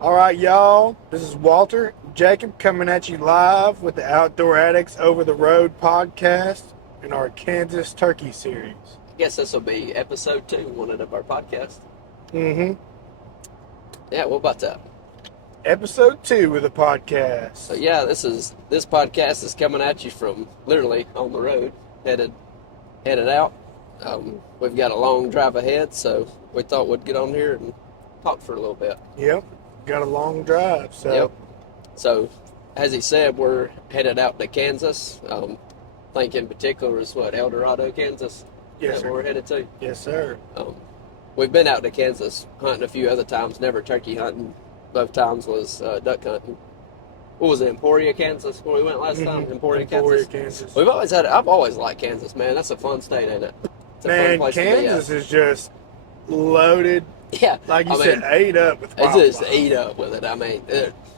All right, y'all. This is Walter Jacob coming at you live with the Outdoor Addicts Over the Road podcast in our Kansas Turkey series. I guess this will be episode 2, one of our podcast. Mm-hmm. Yeah, what about that? Episode 2 of the podcast. So yeah, this podcast is coming at you from literally on the road, headed out. We've got a long drive ahead, so we thought we'd get on here and talk for a little bit. Yep. Got a long drive. So, as he said, we're headed out to Kansas. I think in particular is El Dorado, Kansas. Yes, sir. Where we're headed to. Yes, sir. We've been out to Kansas hunting a few other times, never turkey hunting. Both times was duck hunting. What was it, Emporia, Kansas, where we went last time? Emporia, Kansas. I've always liked Kansas, man. That's a fun state, ain't it? It's a fun place Kansas to be is just loaded. Yeah. Like you said, ate up with wildlife. It's just ate up with it. I mean,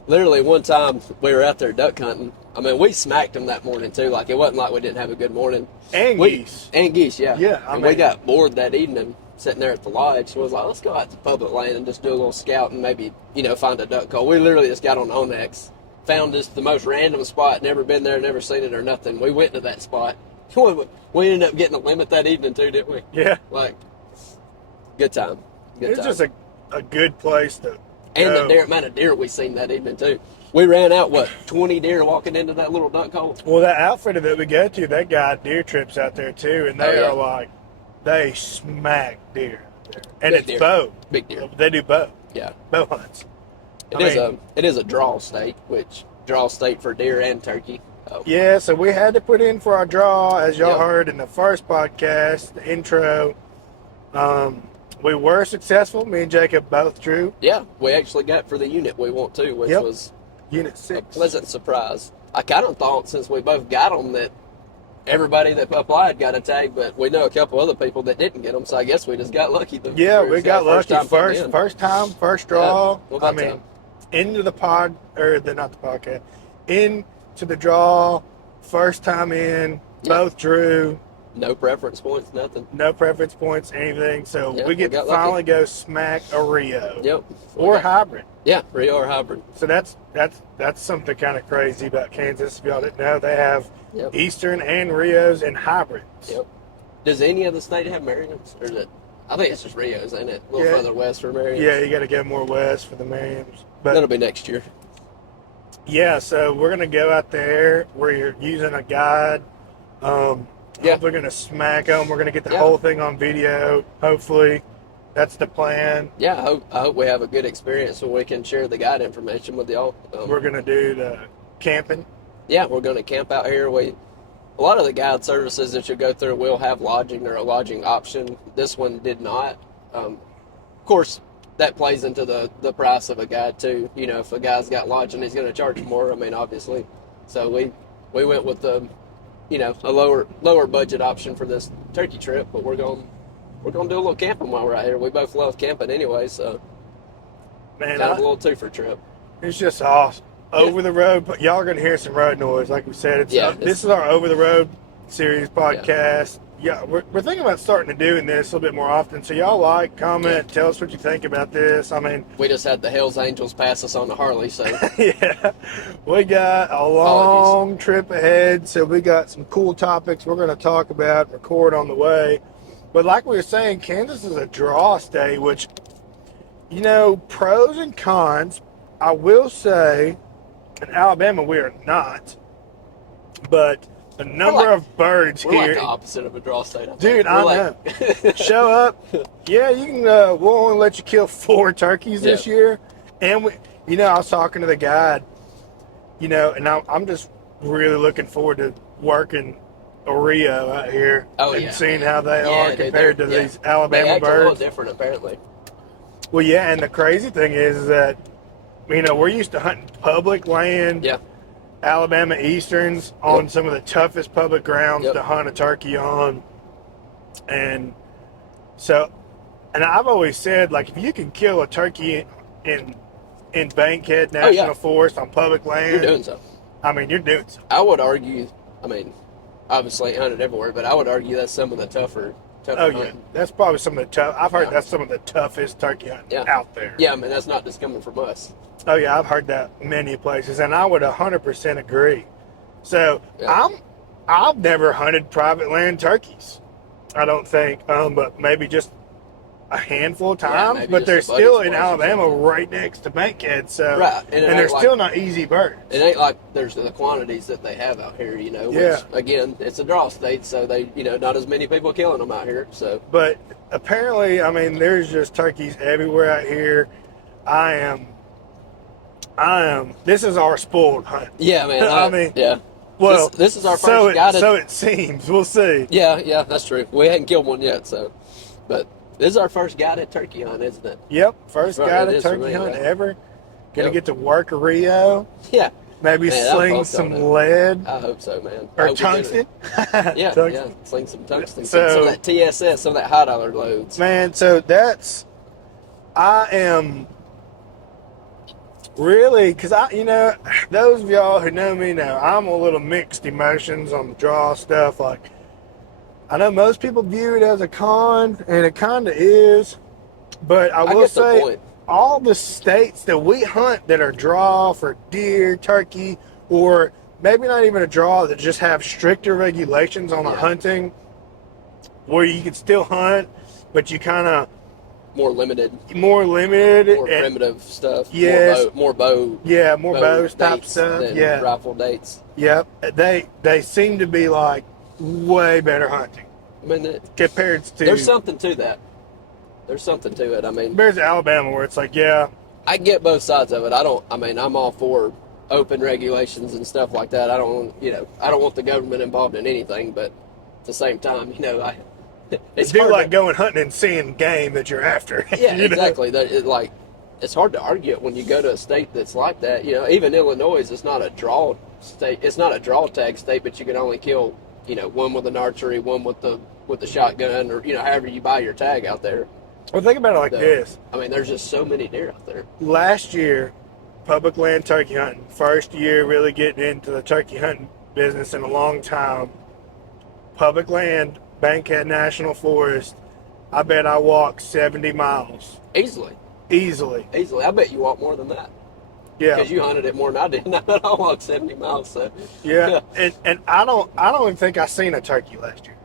literally one time we were out there duck hunting. I mean, we smacked them that morning too. Like, it wasn't like we didn't have a good morning. Geese. And geese, yeah. Yeah, we got bored that evening sitting there at the lodge. So we was like, let's go out to public land and just do a little scout and maybe, find a duck call. We literally just got on Onyx, found just the most random spot, never been there, never seen it or nothing. We went to that spot. We ended up getting a limit that evening too, didn't we? Yeah. Like, good time. It's just a good place to and go. the amount of deer we seen that evening too. We ran out 20 deer walking into that little duck hole. Well, that outfitter that we go to, that guy deer trips out there too, and they are like, they smack deer, and Big it's deer. bow. Big deer. They do bow. Yeah. Bow hunts. It is a draw state, which draw state for deer and turkey. Yeah, so we had to put in for our draw, as y'all heard in the first podcast, the intro. We were successful. Me and Jacob both drew. Yeah, we actually got for the unit we want to, which was Unit 6. a pleasant surprise. I kind of thought since we both got them that everybody that applied got a tag, but we know a couple other people that didn't get them, so I guess we just got lucky. We got lucky. First time, first draw. Yeah. Into the pod, not the podcast, into the draw, first time in, both drew. No preference points, nothing. No preference points, anything. So we get to finally lucky. go smack a Rio. Yep. Or hybrid. Yeah, Rio or hybrid. So that's something kind of crazy about Kansas. If y'all didn't know, they have Eastern and Rios and hybrids. Yep. Does any other state have Merriams? Or is it? I think it's just Rios, ain't it? A little further west for Merriams. Yeah, you got to go more west for the Merriams. But that'll be next year. Yeah, so we're gonna go out there. We're using a guide. We're gonna smack them. We're gonna get the whole thing on video. Hopefully, that's the plan. Yeah, I hope we have a good experience so we can share the guide information with y'all. We're gonna do the camping. Yeah, we're gonna camp out here. A lot of the guide services that you go through will have lodging or a lodging option. This one did not. Of course, that plays into the price of a guide too. If a guy's got lodging, he's gonna charge more. I mean, obviously. So we went with a lower budget option for this turkey trip, but we're gonna do a little camping while we're out here. We both love camping anyway, so kind of a little twofer trip. It's just awesome. Over the road, but y'all are gonna hear some road noise, like we said. This is our over the road series podcast. Yeah, we're thinking about starting to doing this a little bit more often. So y'all comment, tell us what you think about this. I mean, we just had the Hells Angels pass us on the Harley, so yeah, we got a long trip ahead. So we got some cool topics we're going to talk about, record on the way. But like we were saying, Kansas is a draw state, which pros and cons. I will say, in Alabama we are not, but the number of birds we're here. We're like the opposite of a draw state. Dude, I know. Show up. Yeah, you can. We'll only let you kill 4 turkeys this year. And I was talking to the guide. And I'm just really looking forward to working a Rio out here and seeing how they are compared to these Alabama birds. They're a little different, apparently. Well, yeah, and the crazy thing is that we're used to hunting public land. Yeah. Alabama Easterns on some of the toughest public grounds to hunt a turkey on. And so, and I've always said, like, if you can kill a turkey in Bankhead National Forest on public land, you're doing so. I mean, you're doing so. I would argue, obviously hunted everywhere, but I would argue that's some of the tougher tougher Oh yeah, hunting. that's probably some of the tough. I've heard Yeah. that's some of the toughest turkey hunting out there. Yeah, I mean that's not just coming from us. Oh yeah, I've heard that many places, and I would 100% agree. So I've never hunted private land turkeys. I don't think, but maybe just a handful of times. But they're still in Alabama, right next to Bankhead. So right, and they're still not easy birds. It ain't like there's the quantities that they have out here, you know. Which, again, it's a draw state, so they, not as many people killing them out here. So, but apparently, I mean, there's just turkeys everywhere out here. I am. This is our spoiled hunt. Yeah, man. I mean, yeah. Well, this is our first guided. So it seems. We'll see. Yeah, that's true. We hadn't killed one yet, so. But this is our first guided turkey hunt, isn't it? Yep, first guided turkey hunt ever. Gonna get to work a Rio. Yeah. Maybe sling some lead. I hope so, man. Or tungsten. Yeah, sling some tungsten. Some of that TSS, some of that high dollar loads. Man, so I am really, because those of y'all who know me know, I'm a little mixed emotions on the draw stuff. Like, I know most people view it as a con, and it kind of is, but I will say, all the states that we hunt that are draw for deer, turkey, or maybe not even a draw, that just have stricter regulations on the hunting, where you can still hunt, but you kind of more limited, more primitive stuff. Yes, more bow. Yeah, more bows type stuff. Than rifle dates. Yep, they seem to be like way better hunting. I mean, compared to, there's something to that. There's something to it. I mean, there's Alabama where it's like, I get both sides of it. I'm all for open regulations and stuff like that. I don't want the government involved in anything, but at the same time, it's do like going hunting and seeing game that you're after. Yeah, exactly. It's hard to argue it when you go to a state that's like that. Even Illinois is not a draw state. It's not a draw tag state, but you can only kill, one with an archery, one with the shotgun, or however you buy your tag out there. Well, think about it like this. I mean, there's just so many deer out there. Last year, public land turkey hunting, first year really getting into the turkey hunting business in a long time. Public land, Bankhead National Forest, I bet I walked 70 miles. Easily. I bet you walked more than that. Yeah. Because you hunted it more than I did. I walked 70 miles, so. Yeah. And I don't even think I seen a turkey last year.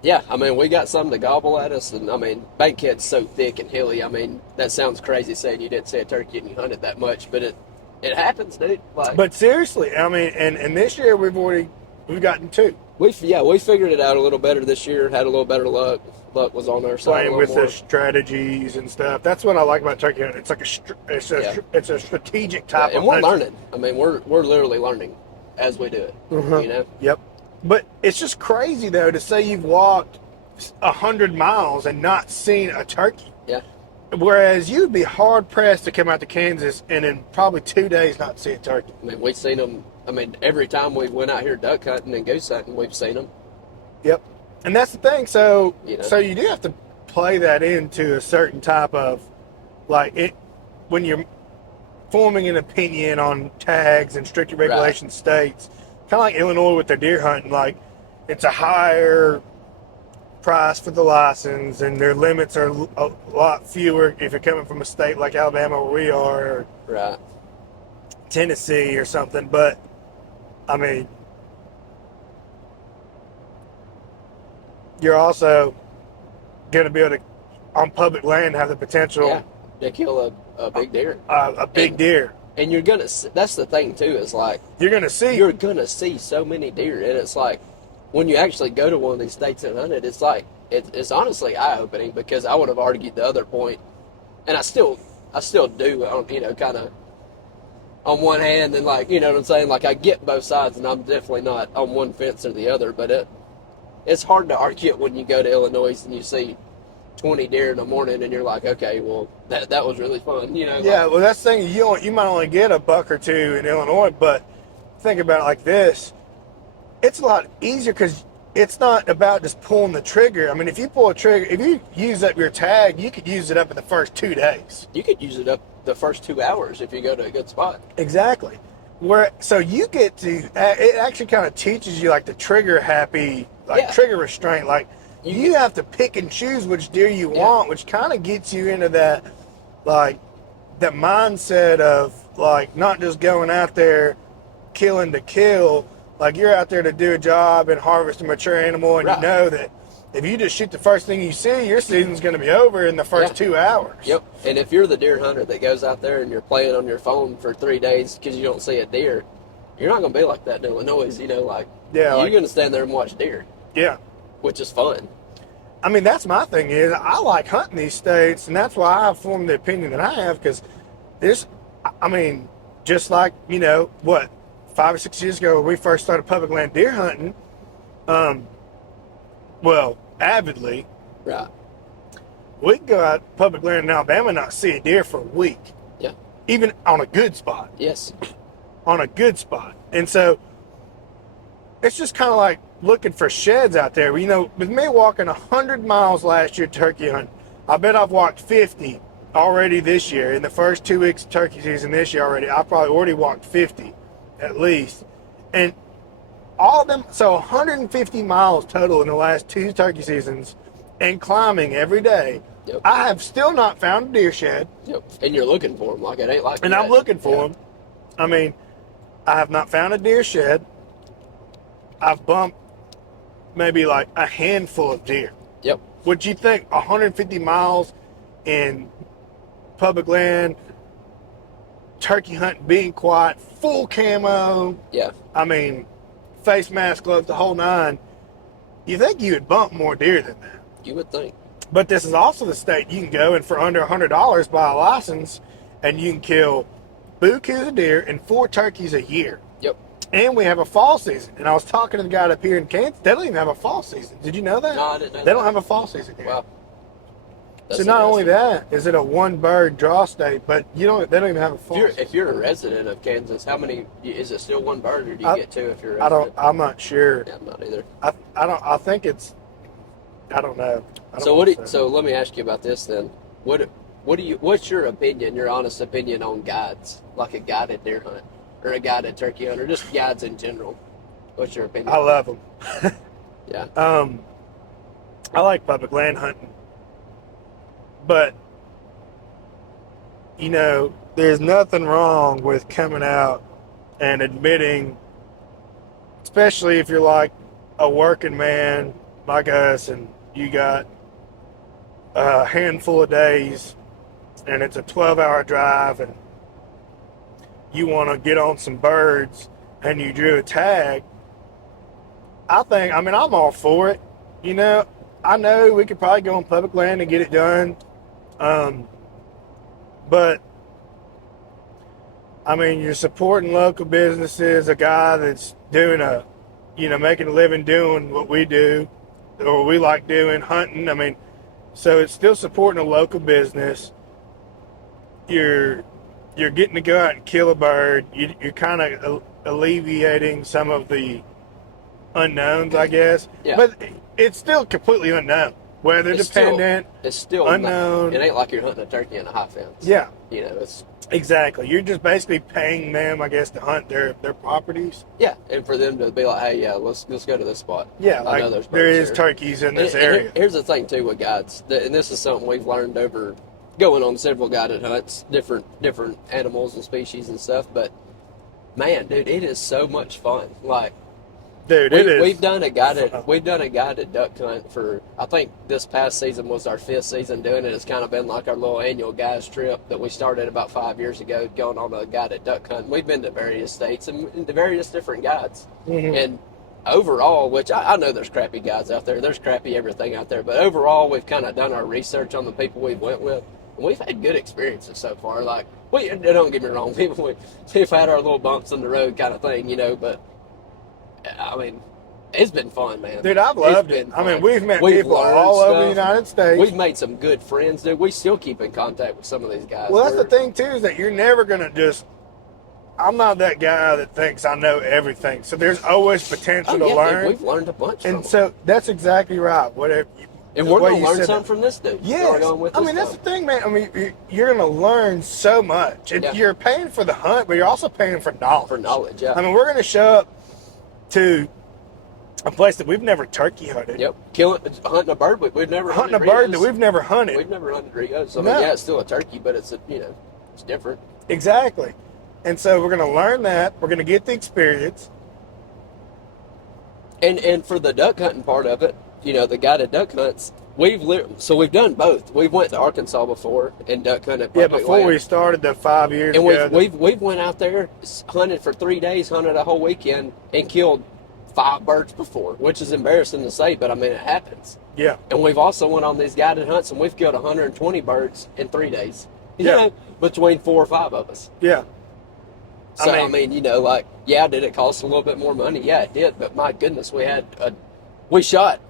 Yeah, I mean, we got some to gobble at us, and I mean, Bankhead's so thick and hilly. I mean, that sounds crazy saying you didn't see a turkey and you hunted that much, but it happens, dude. But seriously, I mean, and this year we've gotten two. We figured it out a little better this year. Had a little better luck. Luck was on our side. Playing with the strategies and stuff. That's what I like about turkey hunting. It's like it's a strategic type. And we're learning. I mean, we're literally learning as we do it. Yep. But it's just crazy though to say you've walked 100 miles and not seen a turkey. Yeah. Whereas you'd be hard pressed to come out to Kansas and in probably 2 days not see a turkey. I mean, we've seen them. I mean, every time we went out here duck hunting and goose hunting, we've seen them. Yep. And that's the thing. So you do have to play that into a certain type of, when you're forming an opinion on tags and stricter regulation states, kind of like Illinois with their deer hunting, like it's a higher price for the license and their limits are a lot fewer if you're coming from a state like Alabama where we are, or Tennessee or something. But I mean, you're also going to be able to, on public land, have the potential to kill a big deer. A big deer. And you're gonna. That's the thing too. Is like you're gonna see so many deer, and it's like when you actually go to one of these states and hunt it, it's like it's honestly eye opening, because I would have argued the other point, and I still do. Kind of on one hand, and what I'm saying. Like I get both sides, and I'm definitely not on one fence or the other. But it's hard to argue it when you go to Illinois and you see 20 deer in the morning, and you're like, okay, well, that was really fun, Yeah, well, that's the thing. You might only get a buck or two in Illinois, but think about it like this. It's a lot easier because it's not about just pulling the trigger. I mean, if you pull a trigger, if you use up your tag, you could use it up in the first 2 days. You could use it up the first 2 hours if you go to a good spot. Exactly. So you get to, it actually kind of teaches you like the trigger happy, trigger restraint. Like you have to pick and choose which deer you want, which kind of gets you into that, like, that mindset of, like, not just going out there killing to kill. Like, you're out there to do a job and harvest a mature animal, and you know that if you just shoot the first thing you see, your season's going to be over in the first 2 hours. Yep. And if you're the deer hunter that goes out there and you're playing on your phone for 3 days because you don't see a deer, you're not going to be like that in Illinois, you know, like, you're going to stand there and watch deer. Yeah. Which is fun. I mean, that's my thing is, I like hunting these states, and that's why I formed the opinion that I have, because there's, I mean, just like, you know, 5 or 6 years ago when we first started public land deer hunting, avidly. Right. We could go out public land in Alabama and not see a deer for a week. Yeah. Even on a good spot. Yes. On a good spot. And so it's just kind of like looking for sheds out there. You know, with me walking 100 miles last year turkey hunting, I bet I've walked 50 already this year. In the first 2 weeks of turkey season this year already, I probably already walked 50 at least. And all of them, so 150 miles total in the last 2 turkey seasons, and climbing every day. Yep. I have still not found a deer shed. Yep. And you're looking for them, like it ain't like. And I'm looking for them. I mean, I have not found a deer shed. I've bumped maybe like a handful of deer. Yep. Would you think 150 miles in public land, turkey hunting, being quiet, full camo? Yeah. I mean, face mask, gloves, the whole nine. You think you would bump more deer than that? You would think. But this is also the state you can go and for under $100 buy a license, and you can kill bukus of deer and 4 turkeys a year. Yep. And we have a fall season. And I was talking to the guy up here in Kansas. They don't even have a fall season. Did you know that? No, I didn't know They that. don't have a fall season here. Wow. So not only that is it a one bird draw state, but they don't even have a fall season. If you're a resident of Kansas, how many is it still one bird, or do you get 2 if you're a resident? I'm not sure. Yeah, I'm not either. I think it's, I don't know. So let me ask you about this then. What's your opinion, your honest opinion on guides, like a guided deer hunt or a guided turkey hunt, or just guides in general? What's your opinion? I love them. Yeah. I like public land hunting, but you know, there's nothing wrong with coming out and admitting, especially if you're like a working man like us and you got a handful of days and it's a 12-hour drive and you want to get on some birds and you drew a tag. I'm all for it. You know, I know we could probably go on public land and get it done. But I mean, you're supporting local businesses, a guy that's doing making a living doing what we do, or we like doing, hunting. I mean, so it's still supporting a local business. You're getting to go out and kill a bird. You're kind of alleviating some of the unknowns, I guess. Yeah. But it's still completely unknown. Weather dependent. It's still unknown. It ain't like you're hunting a turkey in a high fence. Yeah. You know, it's exactly. You're just basically paying them, I guess, to hunt their properties. Yeah, and for them to be like, hey, yeah, let's go to this spot. Yeah, I know there is turkeys in this area. Here's the thing too with guides, and this is something we've learned over going on several guided hunts, different animals and species and stuff. But man, dude, it is so much fun. Like, dude, we've done a guided duck hunt for, I think this past season was our 5th season doing it. It's kind of been like our little annual guys trip that we started about 5 years ago, going on a guided duck hunt. We've been to various states and to various different guides. Mm-hmm. And overall, which I know there's crappy guides out there, there's crappy everything out there, but overall we've kind of done our research on the people we went with, and we've had good experiences so far. Like, don't get me wrong, we've had our little bumps in the road kind of thing, you know, but I mean, it's been fun, man. Dude, I've loved it. I mean, we've met people all over the United States. We've made some good friends, dude. We still keep in contact with some of these guys. Well, that's the thing, too, is that you're never going to just... I'm not that guy that thinks I know everything. So there's always potential to learn. Dude, we've learned a bunch from them. So that's exactly right. And we're going to learn something from this dude. Yes. That's the thing, man. I mean, you're going to learn so much. And you're paying for the hunt, but you're also paying for knowledge. For knowledge, yeah. I mean, we're going to show up to a place that we've never turkey hunted. Yep, hunting a bird, but we've never Hunting a hunted bird Rios. that we've never hunted. We've never hunted Rios. I mean, No. yeah, it's still a turkey, but it's it's different. Exactly. And so we're going to learn that. We're going to get the experience. And for the duck hunting part of it, the guided duck hunts, we've done both. We've went to Arkansas before and duck hunted Yeah, public before land. we started the 5 years And ago. we've went out there, hunted for 3 days, hunted a whole weekend, and killed 5 birds before, which is embarrassing to say, but I mean, it happens. Yeah. And we've also went on these guided hunts, and we've killed 120 birds in 3 days. Yeah. Between 4 or 5 of us. Yeah. So, I mean, did it cost a little bit more money? Yeah, it did, but my goodness, we shot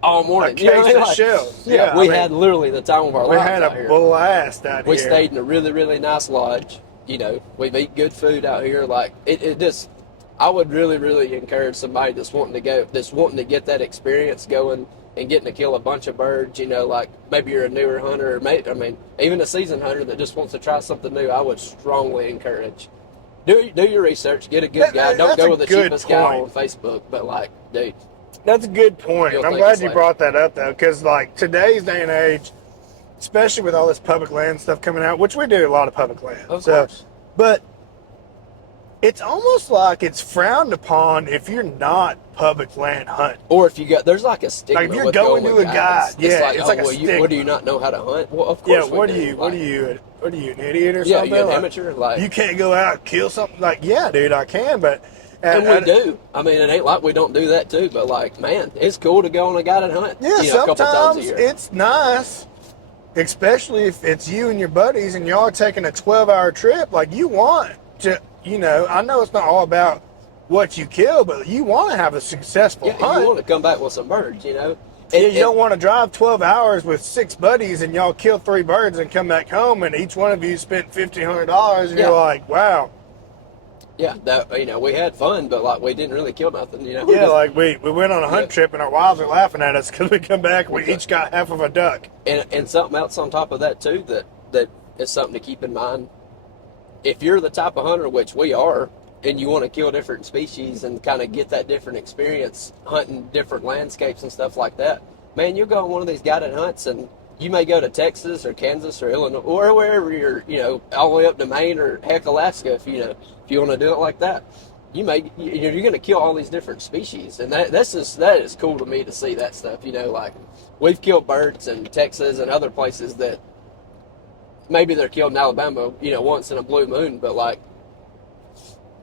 all morning. A case of shells. Yeah, we had literally the time of our We lives had out a here. blast out here. We stayed in a really, really nice lodge. We've eaten good food out here. Like, it just, I would really, really encourage somebody that's wanting to get that experience going and getting to kill a bunch of birds, like maybe you're a newer hunter, or even a seasoned hunter that just wants to try something new, I would strongly encourage. Do your research, get a good guy. Don't go with the cheapest guy on Facebook, but dude. That's a good point. You'll I'm think glad it's you like- brought that up, though, because, today's day and age, especially with all this public land stuff coming out, which we do a lot of public land. Of course. But it's almost like it's frowned upon if you're not public land hunting. Or if there's like a stigma. Like if you're with going with to a guides. guide, yeah, it's like a what stigma. do you not know how to hunt? Well, of Yeah, course. what are you, an idiot or Yeah, something? you're an Like, amateur. you can't go out and kill something. Yeah, dude, I can, but And we do. I mean, it ain't like we don't do that too, but man, it's cool to go on a guided hunt. Yeah, a couple times a sometimes year. it's nice, especially if it's you and your buddies and y'all are taking a 12-hour trip. Like, you want to, I know it's not all about what you kill, but you want to have a successful hunt. You want to come back with some birds, And you don't want to drive 12 hours with 6 buddies and y'all kill 3 birds and come back home and each one of you spent $1,500 and you're like, wow. Yeah, that we had fun, but we didn't really kill nothing. Yeah, we went on a hunt trip and our wives are laughing at us because we come back and we each got half of a duck. And something else on top of that too that is something to keep in mind. If you're the type of hunter, which we are, and you want to kill different species and kind of get that different experience hunting different landscapes and stuff like that, man, you'll go on one of these guided hunts and you may go to Texas or Kansas or Illinois or wherever you're, all the way up to Maine or heck, Alaska if you want to do it like that. You're going to kill all these different species, and that is cool to me to see that stuff. We've killed birds in Texas and other places that maybe they're killed in Alabama, once in a blue moon, but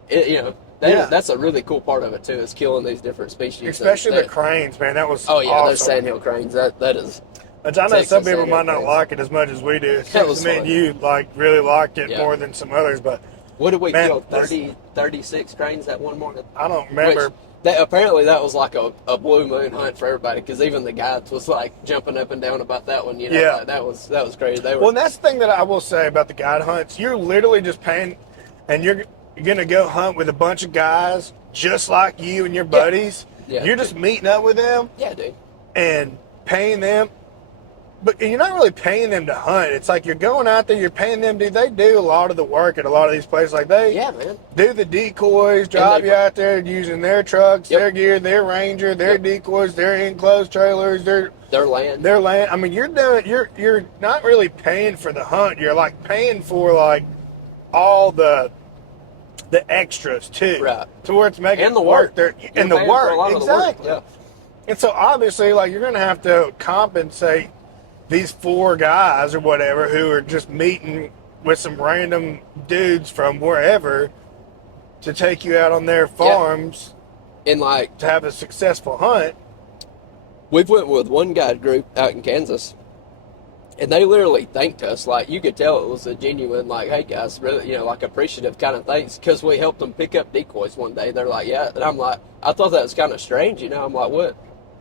that's a really cool part of it too, is killing these different species. Especially the cranes, man. That was awesome. awesome. Those sandhill cranes. That is. Which I know Texas some people sandhill might not cranes. like it as much as we do. That was Me fun. and you really liked it Yeah. more than some others, but What did we Man, kill? 36 cranes that one morning? I don't remember. Apparently that was like a blue moon hunt for everybody, because even the guides was jumping up and down about that one. Yeah. That was crazy. They were. Well, and that's the thing that I will say about the guide hunts. You're literally just paying, and you're going to go hunt with a bunch of guys just like you and your buddies. Yeah. You're just meeting up with them Yeah, dude. and paying them. But you're not really paying them to hunt. It's like you're going out there, you're paying them. They do a lot of the work at a lot of these places. Yeah, man. Do the decoys, drive you out there using their trucks, Yep. their gear, their Ranger, their decoys, their enclosed trailers, Their land. their land. I mean, you're not really paying for the hunt. You're paying for all the extras too, Right. To where it's making And the it work. there You're and the paying for work a lot of the work. exactly. Yeah. And so obviously, you're going to have to compensate these 4 guys or whatever who are just meeting with some random dudes from wherever to take you out on their farms And to have a successful hunt. we've went with one guide group out in Kansas, and they literally thanked us. You could tell it was a genuine, hey guys, really, appreciative kind of thanks, because we helped them pick up decoys one day. They're like, yeah, and I'm like, I thought that was kind of strange, I'm like, what?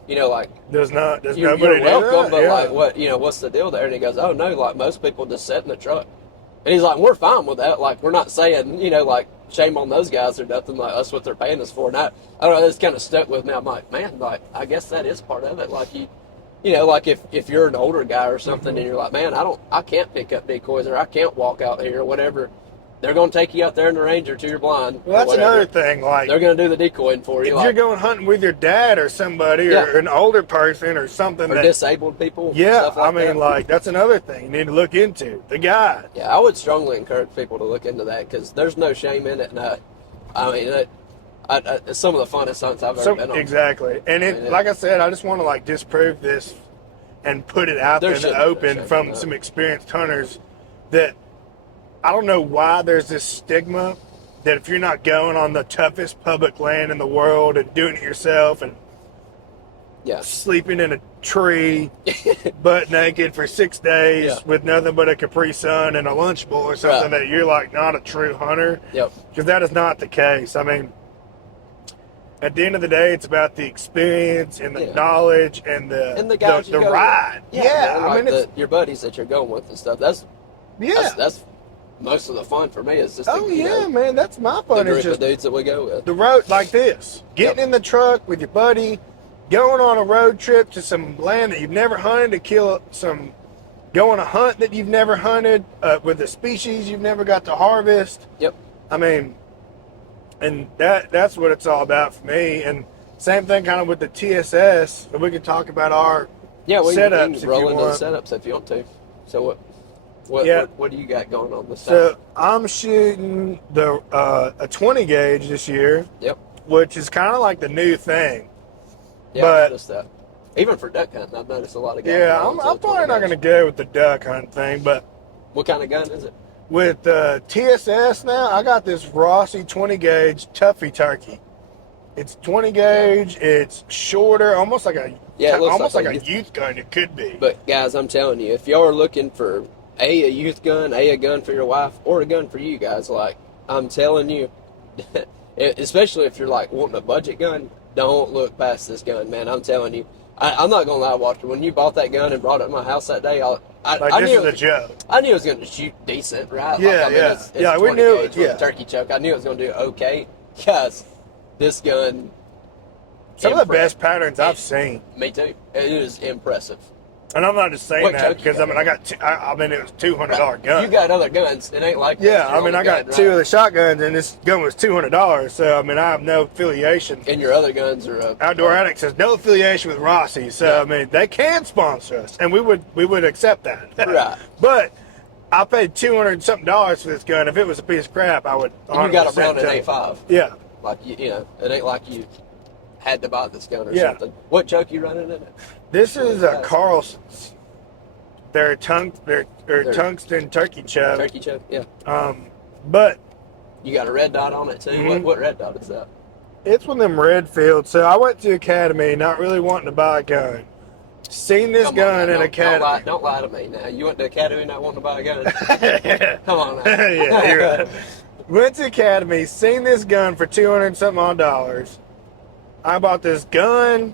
There's nobody you're do welcome, that? but Yeah. what, what's the deal there? And he goes, oh no, most people just sit in the truck. And he's like, we're fine with that. We're not saying, shame on those guys or nothing. That's what they're paying us for. And I don't know, this kind of stuck with me. I'm like, man, I guess that is part of it. If you're an older guy or something, and you're like, man, I can't pick up decoys, or I can't walk out here or whatever. they're going to take you out there in the Ranger to your blind. Well, that's another thing. Like, they're going to do the decoying for you. If you're going hunting with your dad or somebody or an older person or something. Or disabled people. Yeah, stuff like that. like, that's another thing you need to look into. The guide. Yeah, I would strongly encourage people to look into that because there's no shame in it. No. I mean, it's some of the funnest hunts I've ever been on. Exactly. And like I said, I just want to, like, disprove this and put it out there in the open from some experienced hunters that I don't know why there's this stigma that if you're not going on the toughest public land in the world and doing it yourself and sleeping in a tree butt naked for 6 days with nothing but a Capri Sun and a Lunchable or something that you're like not a true hunter. Yep. Because that is not the case. I mean, at the end of the day, it's about the experience and the knowledge and the guys the ride. I mean, your buddies that you're going with and stuff. That's most of the fun for me. Is just man, that's my fun. The group of dudes that we go with. The road like this, getting in the truck with your buddy, going on a road trip to some land that you've never hunted to kill going a hunt that you've never hunted with a species you've never got to harvest. Yep. I mean. And that's what it's all about for me. And same thing kind of with the TSS. We can talk about our setups we can roll into the setups if you want to. So what do you got going on this time? So I'm shooting a 20 gauge this year. Yep. Which is kind of like the new thing. Yeah, but just that. Even for duck hunting, I've noticed a lot of guys. Yeah, I'm probably not going to go with the duck hunting thing, but. What kind of gun is it? With TSS now, I got this Rossi 20 gauge Tuffy turkey. It's 20 gauge. It's shorter, almost like a youth gun. It could be. But guys, I'm telling you, if y'all are looking for a youth gun, a gun for your wife, or a gun for you guys, like I'm telling you, especially if you're like wanting a budget gun, don't look past this gun, man. I'm telling you. I'm not gonna lie, Walter. When you bought that gun and brought it to my house that day, I knew this is a joke. I knew it was gonna shoot decent, right? Yeah, it's we knew it. With a turkey choke. I knew it was gonna do okay. Yes, this gun. Some of the best patterns I've seen. Me too. It was impressive. And I'm not just saying that because it was $200 gun. You got other guns. It ain't like I got two of the shotguns, and this gun was $200. So I mean, I have no affiliation. And your other guns are Outdoor Addicts has no affiliation with Rossi, so I mean, they can sponsor us, and we would accept that. Right. But I paid $200 something for this gun. If it was a piece of crap, I would. You got a Browning A5. Yeah. Like it ain't like you had to buy this gun or something. What choke you running in it? This is a Carlson's. They're tungsten turkey choke. Turkey choke, yeah. But you got a red dot on it too. Mm-hmm. What red dot is that? It's one of them Redfield. So I went to Academy, not really wanting to buy a gun. Seen this gun in Academy. Don't lie to me now. You went to Academy not wanting to buy a gun. Come on now. Yeah, you're right. Went to Academy, seen this gun for $200 something odd. I bought this gun,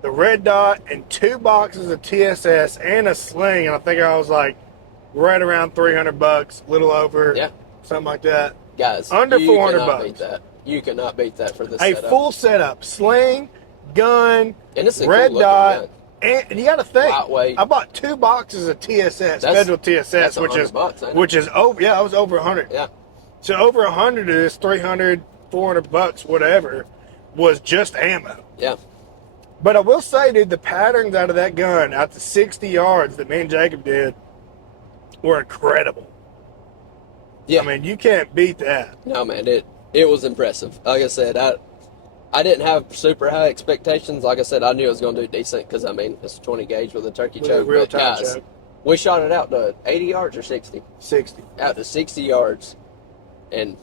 the red dot, and 2 boxes of TSS and a sling, and I think I was like right around $300, a little over, something like that. Guys, under $400. Beat that. You cannot beat that for this setup. Full setup, sling, gun, and it's a red cool dot, and you got to think. Lightweight. I bought 2 boxes of TSS, federal TSS, which is over. Yeah, I was over 100. Yeah. So over 100 of this, $300, $400, whatever, was just ammo. Yeah. But I will say, dude, the patterns out of that gun, out to 60 yards that me and Jacob did, were incredible. Yeah. I mean, you can't beat that. No, man, it was impressive. Like I said, I didn't have super high expectations. Like I said, I knew it was going to do decent because, I mean, it's a 20 gauge with a turkey choke. Real time choke. We shot it out to 80 yards or 60? 60. Out to 60 yards. And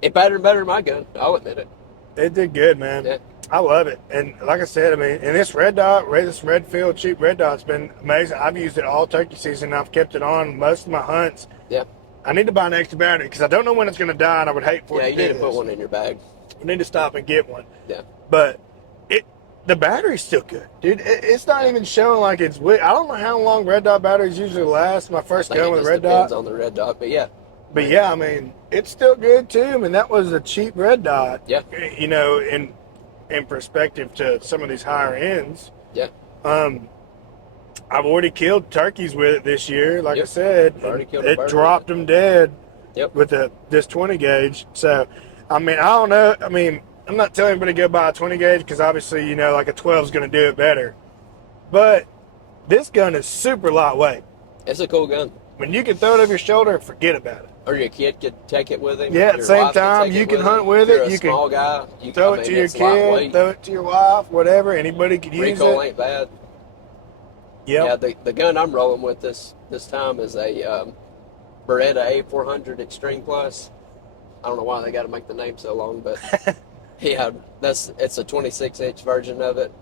it patterned better than my gun. I'll admit it. It did good, man. Yeah. I love it. And like I said, I mean, and this red dot, this Redfield cheap red dot's been amazing. I've used it all turkey season. I've kept it on most of my hunts. Yeah. I need to buy an extra battery because I don't know when it's going to die, and I would hate for it to do this. Yeah, you need to put one in your bag. I need to stop and get one. Yeah. But the battery's still good, dude. It's not even showing like it's I don't know how long red dot batteries usually last. My first gun with red dot. Depends on the red dot, but yeah. But yeah, I mean, it's still good too. I mean, that was a cheap red dot. Yeah. You know, in perspective to some of these higher ends. Yeah. I've already killed turkeys with it this year. Like I said, it dropped them dead. with this 20 gauge. So, I mean, I don't know. I mean, I'm not telling anybody to go buy a 20 gauge because obviously, like a 12 is going to do it better. But this gun is super lightweight. It's a cool gun. When you can throw it over your shoulder and forget about it. Or your kid could take it with him. Yeah, at the same time, you can hunt with it. You can small guy. You throw it to your kid, throw it to your wife, whatever. Anybody could use it. Recoil ain't bad. Yep. Yeah, the gun I'm rolling with this time is a Beretta A400 Extreme Plus. I don't know why they got to make the name so long, but yeah, it's a 26-inch version of it.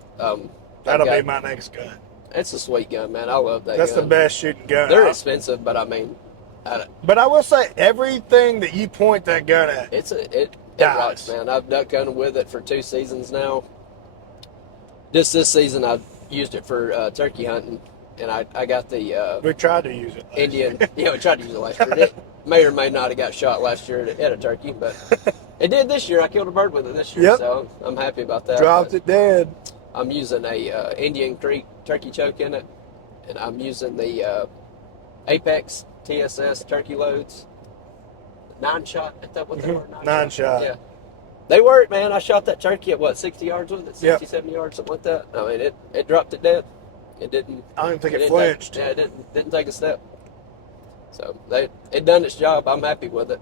That'll be my next gun. It's a sweet gun, man. I love that gun. That's the best shooting gun. They're expensive, but I mean... But I will say, everything that you point that gun at, it rocks, man. I've duck hunted with it for 2 seasons now. This season, I've used it for turkey hunting, and I got the... we tried to use it last Indian... year. Yeah, we tried to use it last year. It may or may not have got shot last year at a turkey, but it did this year. I killed a bird with it this year, so I'm happy about that. Dropped it dead. I'm using a Indian Creek turkey choke in it, and I'm using the Apex TSS turkey loads. 9-shot, is that what they were? 9-shot. Yeah. They work, man. I shot that turkey at 60 yards with it? 60, 70 yards, something like that. I mean, it dropped it dead. It didn't. I don't even think it flinched. Yeah, it didn't take a step. So it done its job. I'm happy with it.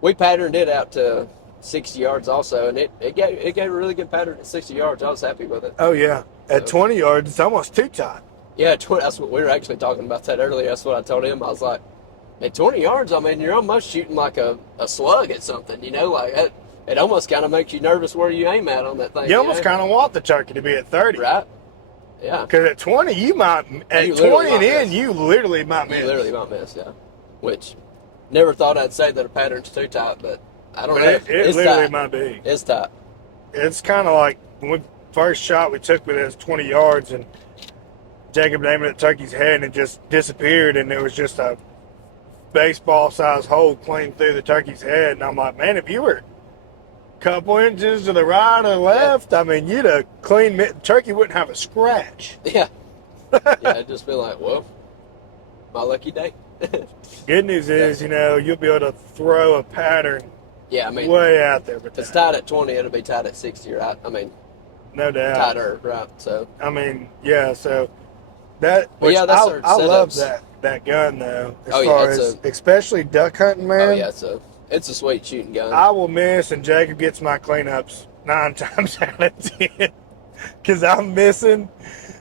We patterned it out to 60 yards also, and it gave a really good pattern at 60 yards. I was happy with it. Oh yeah, at 20 yards, it's almost too tight. Yeah, that's what we were actually talking about that earlier. That's what I told him. I was like, at 20 yards, I mean, you're almost shooting like a slug at something, like it almost kind of makes you nervous where you aim at on that thing. You almost kind of want the turkey to be at 30. Right. Yeah. Because at 20, you might, at 20 and in, you literally might miss. You literally might miss, yeah. Which, never thought I'd say that a pattern's too tight, but I don't know. It literally tight. might be. It's tight. It's kind of like when we first shot we took with it was 20 yards, and Jacob aimed at the turkey's head and it just disappeared, and there was just a baseball-sized hole clean through the turkey's head. And I'm like, man, if you were couple inches to the right or the left, I mean, you'd have clean. Turkey wouldn't have a scratch. Yeah. Yeah, it'd just be like, well, my lucky day. Good news is, you'll be able to throw a pattern. Yeah, I mean, way out there. If it's tight at 20, it'll be tight at 60, right? I mean, no doubt. Tighter, right? So. I mean, yeah. So that. Well, yeah, that's I love that gun though. As far as especially duck hunting, man. Oh yeah, it's a sweet shooting gun. I will miss, and Jacob gets my cleanups 9 times out of 10 because I'm missing.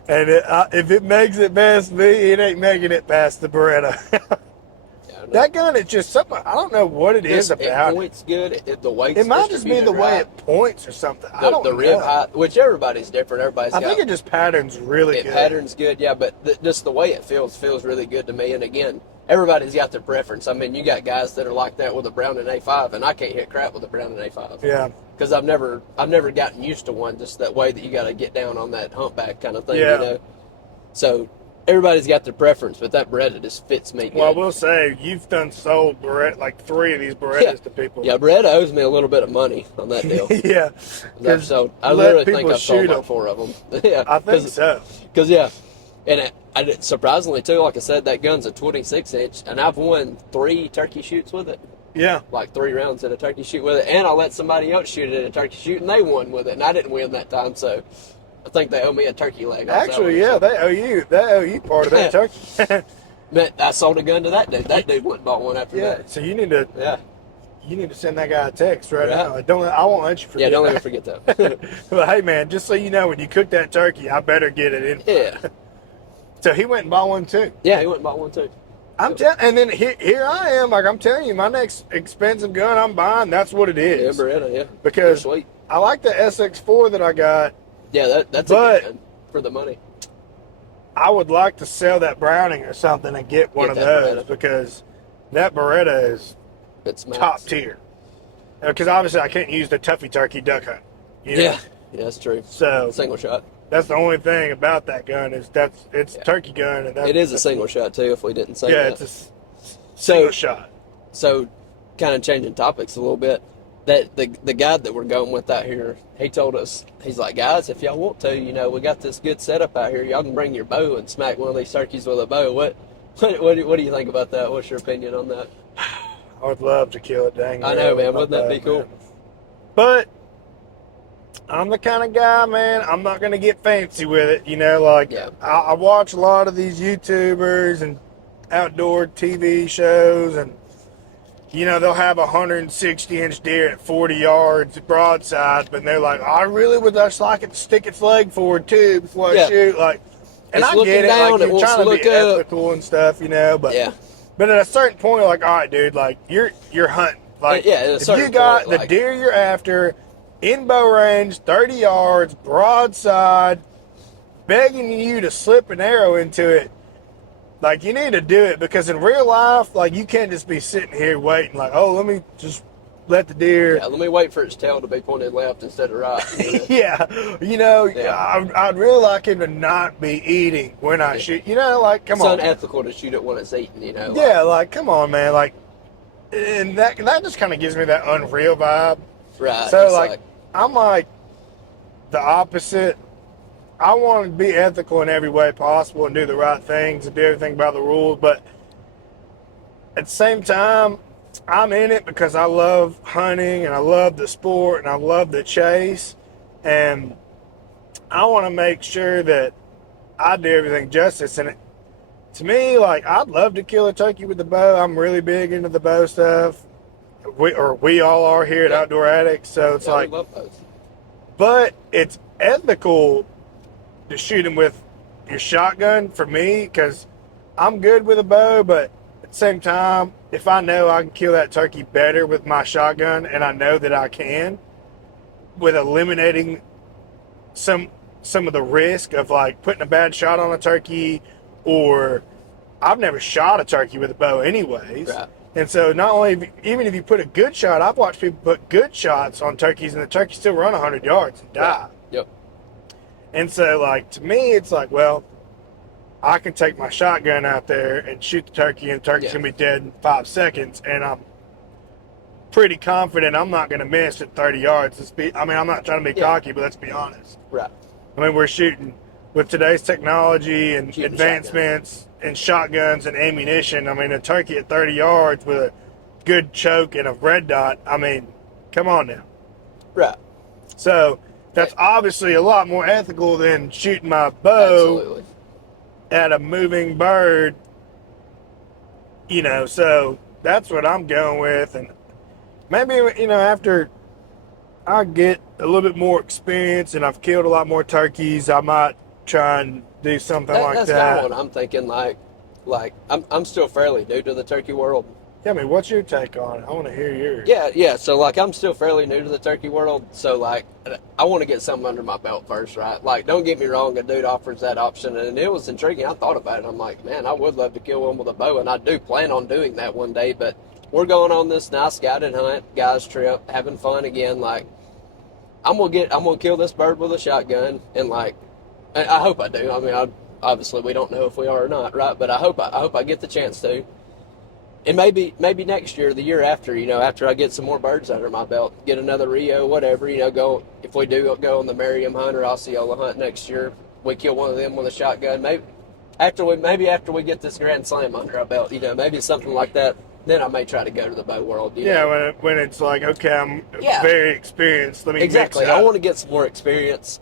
And if it makes it past me, it ain't making it past the Beretta. Yeah, that gun is just something. I don't know what it is about. It points good. The weight. It might just be the way it points or something. I don't know. The rib height, which everybody's different. I think it just patterns really good. It patterns good, yeah. But just the way it feels really good to me. And again, everybody's got their preference. I mean, you got guys that are like that with a Browning A5, and I can't hit crap with a Browning A5. Yeah. Because I've never gotten used to one, just that way that you got to get down on that humpback kind of thing. Yeah. So everybody's got their preference, but that Beretta just fits me good. Well, I will say, you've sold Beretta, like 3 of these Berettas to people. Yeah, Beretta owes me a little bit of money on that deal. Yeah. I literally think I've sold like 4 of them. Yeah, I think so. Because, yeah, and surprisingly, too, like I said, that gun's a 26-inch, and I've won 3 turkey shoots with it. Yeah. Like 3 rounds at a turkey shoot with it, and I let somebody else shoot it at a turkey shoot, and they won with it, and I didn't win that time, so I think they owe me a turkey leg. Actually, yeah, they owe you part of that turkey. But I sold a gun to that dude. That dude went and bought one after that. So you need to send that guy a text right now. Right. I won't let you forget. Yeah, don't let me forget that. Well, hey man, just so you know, when you cook that turkey, I better get it in. Yeah. So he went and bought one too. Yeah, he went and bought one too. And then here I am, like I'm telling you, my next expensive gun I'm buying, that's what it is. Yeah, Beretta, yeah. Because sweet. I like the SX4 that I got. Yeah, that's a good gun for the money. I would like to sell that Browning or something and get one of those because that Beretta is top tier. Because obviously I can't use the Tuffy Turkey duck hunt. Yeah, that's true. So single shot. That's the only thing about that gun is it's a turkey gun, and it is a single shot too. If we didn't say that, yeah, it's a single shot. So, kind of changing topics a little bit. That the guy that we're going with out here, he told us, he's like, guys, if y'all want to, we got this good setup out here. Y'all can bring your bow and smack one of these turkeys with a bow. What do you think about that? What's your opinion on that? I would love to kill a dang. I know, man. with my Wouldn't that be bow, cool? man. But I'm the kind of guy, man, I'm not going to get fancy with it. You know, like, Yeah. I watch a lot of these YouTubers and outdoor TV shows, and, you know, they'll have a 160-inch deer at 40 yards broadside, but they're like, I really would just like it to stick its leg forward, too, before I shoot. Like, and It's I get it, down, like, it you're wants trying to to be look up. ethical and stuff, you know, but Yeah. but at a certain point, you're like, all right, dude, like, you're hunting. Like, Yeah, at a if certain you got point, the deer you're after in bow range, 30 yards, broadside, begging you to slip an arrow into it, like, you need to do it, because in real life, like, you can't just be sitting here waiting, like, oh, let me just let the deer. Yeah, let me wait for its tail to be pointed left instead of right. You know? Yeah, you know, Yeah. I'd really like him to not be eating when I shoot. You know, like, come on. It's unethical to shoot it when it's eating, you know? Yeah, like, come on, man. Like, and that just kind of gives me that Unreal vibe. Right. So, it's like, I'm like the opposite. I want to be ethical in every way possible and do the right things and do everything by the rules. But at the same time, I'm in it because I love hunting and I love the sport and I love the chase. And I want to make sure that I do everything justice. And to me, like, I'd love to kill a turkey with the bow. I'm really big into the bow stuff. We all are here at Outdoor Addicts. So it's like, we love those. but it's ethical to shoot him with your shotgun for me, because I'm good with a bow, but at the same time, if I know I can kill that turkey better with my shotgun, and I know that I can, with eliminating some of the risk of, like, putting a bad shot on a turkey, or I've never shot a turkey with a bow anyways. Right. And so not only, even if you put a good shot, I've watched people put good shots on turkeys and the turkeys still run 100 yards and die. Right. Yep. And so, like, to me, it's like, well, I can take my shotgun out there and shoot the turkey, and the turkey's going to be dead in 5 seconds, and I'm pretty confident I'm not going to miss at 30 yards. I'm not trying to be cocky, but let's be honest. Right. I mean, we're shooting with today's technology and Shooting advancements and shotguns and ammunition. I mean, a turkey at 30 yards with a good choke and a red dot, I mean, come on now. Right. So that's obviously a lot more ethical than shooting my bow Absolutely. at a moving bird, you know. So that's what I'm going with. And maybe, you know, after I get a little bit more experience and I've killed a lot more turkeys, I might try and do something like That's that. kind of what I'm thinking. Like I'm still fairly new to the turkey world. Yeah, I mean, what's your take on it? I want to hear yours. Yeah. So, like, I'm still fairly new to the turkey world. So, like, I want to get something under my belt first, right? Like, don't get me wrong, a dude offers that option, and it was intriguing. I thought about it. I'm like, man, I would love to kill one with a bow, and I do plan on doing that one day. But we're going on this nice guided hunt, guys trip, having fun again. Like, I'm gonna kill this bird with a shotgun, and, like, I hope I do. I mean, obviously we don't know if we are or not, right? But I hope I get the chance to. And maybe next year, the year after, you know, after I get some more birds under my belt, get another Rio, whatever, you know, if we do go on the Merriam hunt or Osceola hunt next year, we kill one of them with a shotgun. Maybe after we get this Grand Slam under our belt, you know, maybe something like that. Then I may try to go to the bow world. You know? When it's like, okay, I'm very experienced. Let me exactly. mix it up. I want to get some more experience.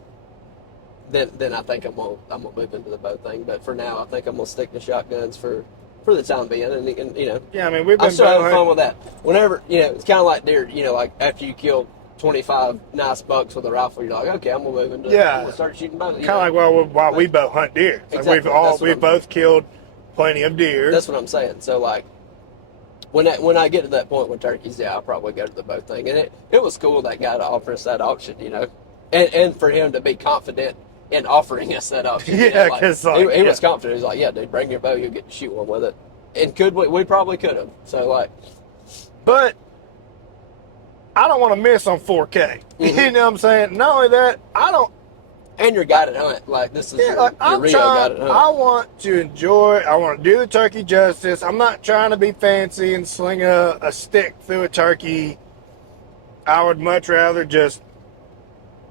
Then I think I'm gonna move into the bow thing. But for now, I think I'm gonna stick to shotguns for the time being, and you know. Yeah, I mean, we've been I'm still bow having fun hunting. with that. Whenever, you know, it's kind of like deer. You know, like after you kill 25 nice bucks with a rifle, you're like, okay, I'm gonna move into. I'm gonna start shooting bows. Kind of like why we bow hunt deer. Like Exactly. we've both killed plenty of deer. That's what I'm saying. So, like, when I get to that point with turkeys, yeah, I'll probably go to the bow thing. And it was cool, that guy to offer us that option, you know, and for him to be confident in offering us that option. You know, Yeah, because he was confident. He was like, yeah, dude, bring your bow, you'll get to shoot one with it. And we probably could have. So, like, but I don't want to miss on 4K. Mm-hmm. You know what I'm saying? Not only that, I don't. and your guided hunt, like, this is your I'm Rio trying. guided hunt. I want to enjoy. I want to do the turkey justice. I'm not trying to be fancy and sling a stick through a turkey. I would much rather just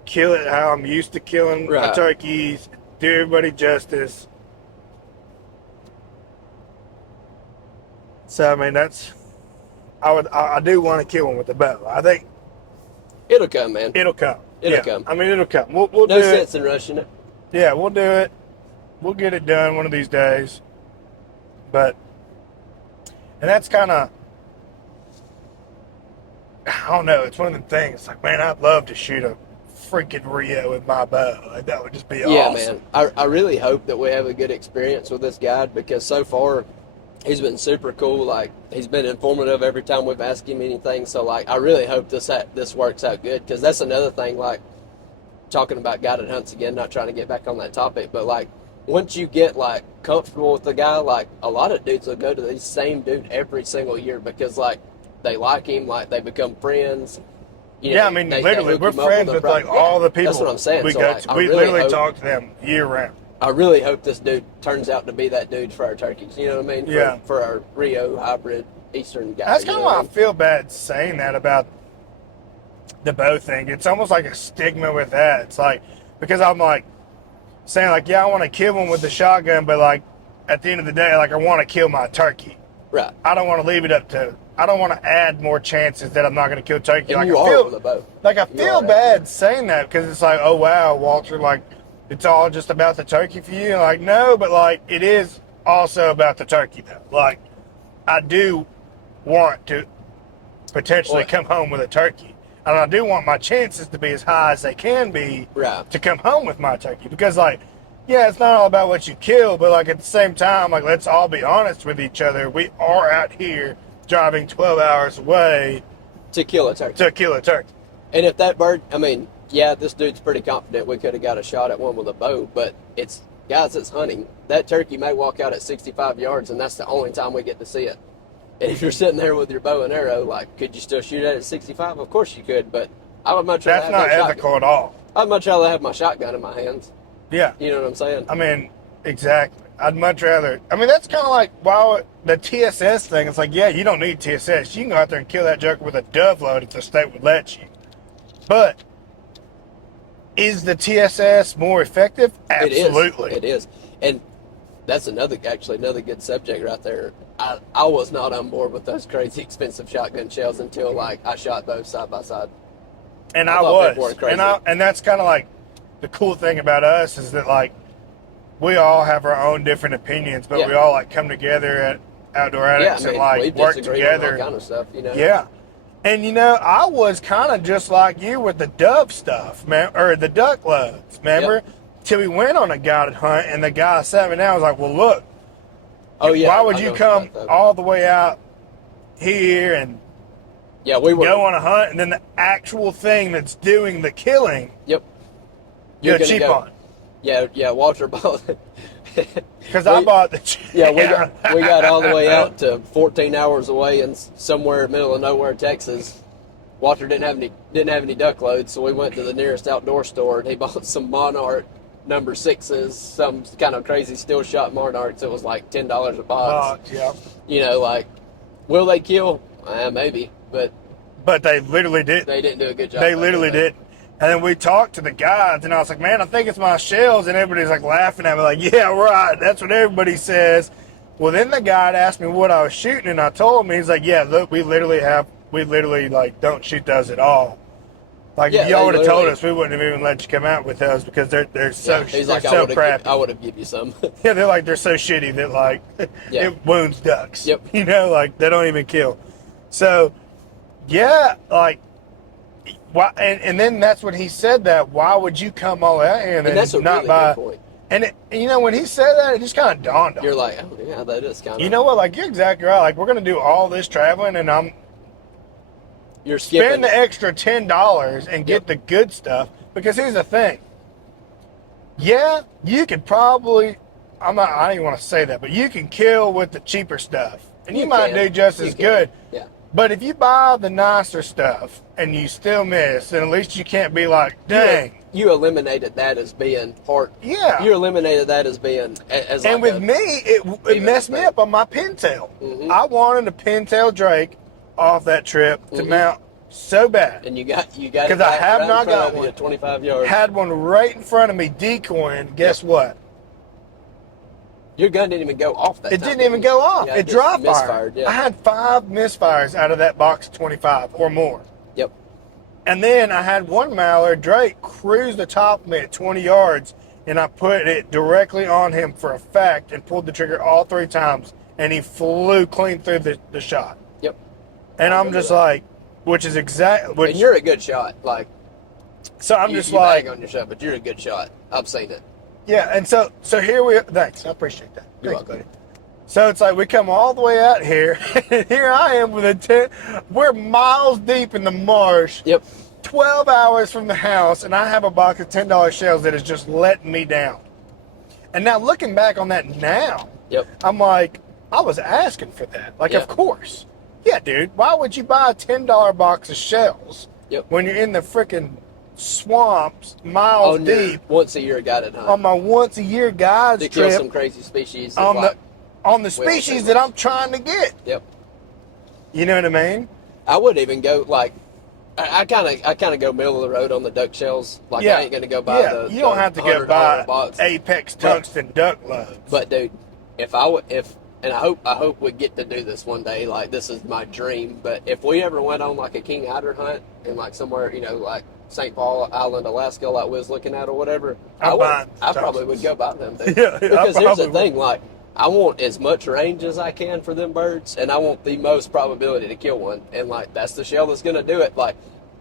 kill it how I'm used to killing my Right. turkeys. Do everybody justice. So I mean, that's I do want to kill one with a bow. I think It'll come, man. it'll come. It'll come. I mean, it'll come. We'll No do sense it. in rushing it. Yeah, we'll do it. We'll get it done one of these days. But, and that's kind of, I don't know. It's one of them things. Like, man, I'd love to shoot a freaking Rio with my bow. Like, that would just be awesome. Man. I really hope that we have a good experience with this guide, because so far he's been super cool. Like, he's been informative every time we've asked him anything. So, like, I really hope this works out good, because that's another thing. Like, talking about guided hunts again, not trying to get back on that topic, but like, once you get like comfortable with the guy, like a lot of dudes will go to the same dude every single year because like they like him, like they become friends. You know, I mean, literally, we're friends with like all the people. That's what I'm saying. We so, go like, to, we literally talk to them year round. I really hope this dude turns out to be that dude for our turkeys. You know what I mean? For our Rio hybrid Eastern guy. That's kind of why I feel bad saying that about the bow thing. It's almost like a stigma with that. It's like, because I'm like saying like, yeah, I want to kill one with the shotgun, but like at the end of the day, like I want to kill my turkey. Right. I don't want to leave it up to, I don't want to add more chances that I'm not going to kill turkey. And like you I are feel, with a bow. like I feel bad saying that, because it's like, oh wow, Walter, like it's all just about the turkey for you. Like, no, but like it is also about the turkey though. Like I do want to potentially come home with a turkey. And I do want my chances to be as high as they can be to come home with my turkey. Because, like, yeah, it's not all about what you kill, but, like, at the same time, like, let's all be honest with each other. We are out here driving 12 hours away to kill a turkey. And if that bird, I mean, yeah, this dude's pretty confident we could have got a shot at one with a bow, but it's, guys, it's hunting. That turkey may walk out at 65 yards, and that's the only time we get to see it. And if you're sitting there with your bow and arrow, like, could you still shoot at 65? Of course you could, but I would much rather have my shotgun. That's not ethical at all. I'd much rather have my shotgun in my hands. Yeah. You know what I'm saying? I mean, exactly. I'd much rather, I mean, that's kind of like, wow, the TSS thing. It's like, yeah, you don't need TSS. You can go out there and kill that joker with a dove load if the state would let you. But is the TSS more effective? Absolutely. It is. And that's another good subject right there. I was not on board with those crazy expensive shotgun shells until like I shot both side by side. And I was. And that's kind of like the cool thing about us is that like we all have our own different opinions, but we all like come together at Outdoor Addicts and like work together. On all kind of stuff, you know? Yeah. And you know, I was kind of just like you with the dove stuff, man, or the duck loads, remember? Yep. Till we went on a guided hunt and the guy sat me down and was like, well, look, why would you come all the way out here and go on a hunt, and then the actual thing that's doing the killing, you're cheap on? Yeah, Walter bought it. Because I bought the cheap. Yeah, we got all the way out to 14 hours away in somewhere in the middle of nowhere, Texas. Walter didn't have any duck loads, so we went to the nearest outdoor store and he bought some Monarch number 6s, some kind of crazy still shot Monarchs. It was like $10 a box. Yeah. You know, like, will they kill? Maybe, but they literally did. They didn't do a good job. They literally did. And then we talked to the guys, and I was like, man, I think it's my shells. And everybody's like laughing at me, like, yeah, right. That's what everybody says. Well, then the guy asked me what I was shooting, and I told him, he's like, yeah, look, we literally like don't shoot those at all. Like if y'all would have told us, we wouldn't have even let you come out with those because they're so crappy. I would have give you some. Yeah, they're so shitty that like it wounds ducks. Yep. You know, like they don't even kill. So yeah, like why? And then that's when he said that. Why would you come all out here and that's a not really buy? Good point. And you know, when he said that, it just kind of dawned on me. You're like, oh yeah, that is kind of. You know what? Like you're exactly right. Like we're gonna do all this traveling, and you're skipping. Spend the extra $10 and get the good stuff. Because here's the thing. Yeah, you could probably, I don't even want to say that, but you can kill with the cheaper stuff. And you might do just as good. Yeah. But if you buy the nicer stuff and you still miss, then at least you can't be like, dang. You eliminated that as being part. Yeah. You eliminated that as being. As and like with me, it messed me up on my pintail. Mm-hmm. I wanted a pintail drake off that trip to mount so bad. And you got because I have not got one. 25 yards. Had one right in front of me decoying. Guess what? Your gun didn't even go off that It time. didn't even go off. Yeah, it just dry fired. misfired, yeah. I had 5 misfires out of that box of 25 or more. Yep. And then I had one mallard, Drake, cruise the top of me at 20 yards, and I put it directly on him for a fact and pulled the trigger all 3 times, and he flew clean through the shot. Yep. And I'm just like, which is exactly... And you're a good shot. Like, so I'm you just like... bag on your shot, but you're a good shot. I've seen it. Yeah, and so here we... Thanks, I appreciate that. You're Thanks, welcome. buddy. So it's like we come all the way out here, and here I am with a 10... We're miles deep in the marsh. Yep. 12 hours from the house, and I have a box of $10 shells that is just letting me down. And now looking back on that now, Yep. I'm like, I was asking for that. Like, Yeah. of course. Yeah, dude, why would you buy a $10 box of shells Yep. when you're in the freaking swamps, miles On your deep, once a year guided hunt. on my once-a-year guides to kill trip some crazy species. on like, the species that I'm trying to get? Yep. You know what I mean? I would even go like, I kind of go middle of the road on the duck shells. Like Yeah. I ain't gonna go buy the you don't the have to go $100 buy box. Apex tungsten duck loads. But dude, if and I hope we get to do this one day. Like this is my dream. But if we ever went on like a king otter hunt in like somewhere, like St. Paul Island, Alaska, like we was looking at or whatever, I probably would go buy them. Dude. Yeah, because I here's the probably thing, like I want as much range as I can for them birds, and I want the most probability to kill one. And like that's the shell that's gonna do it. Like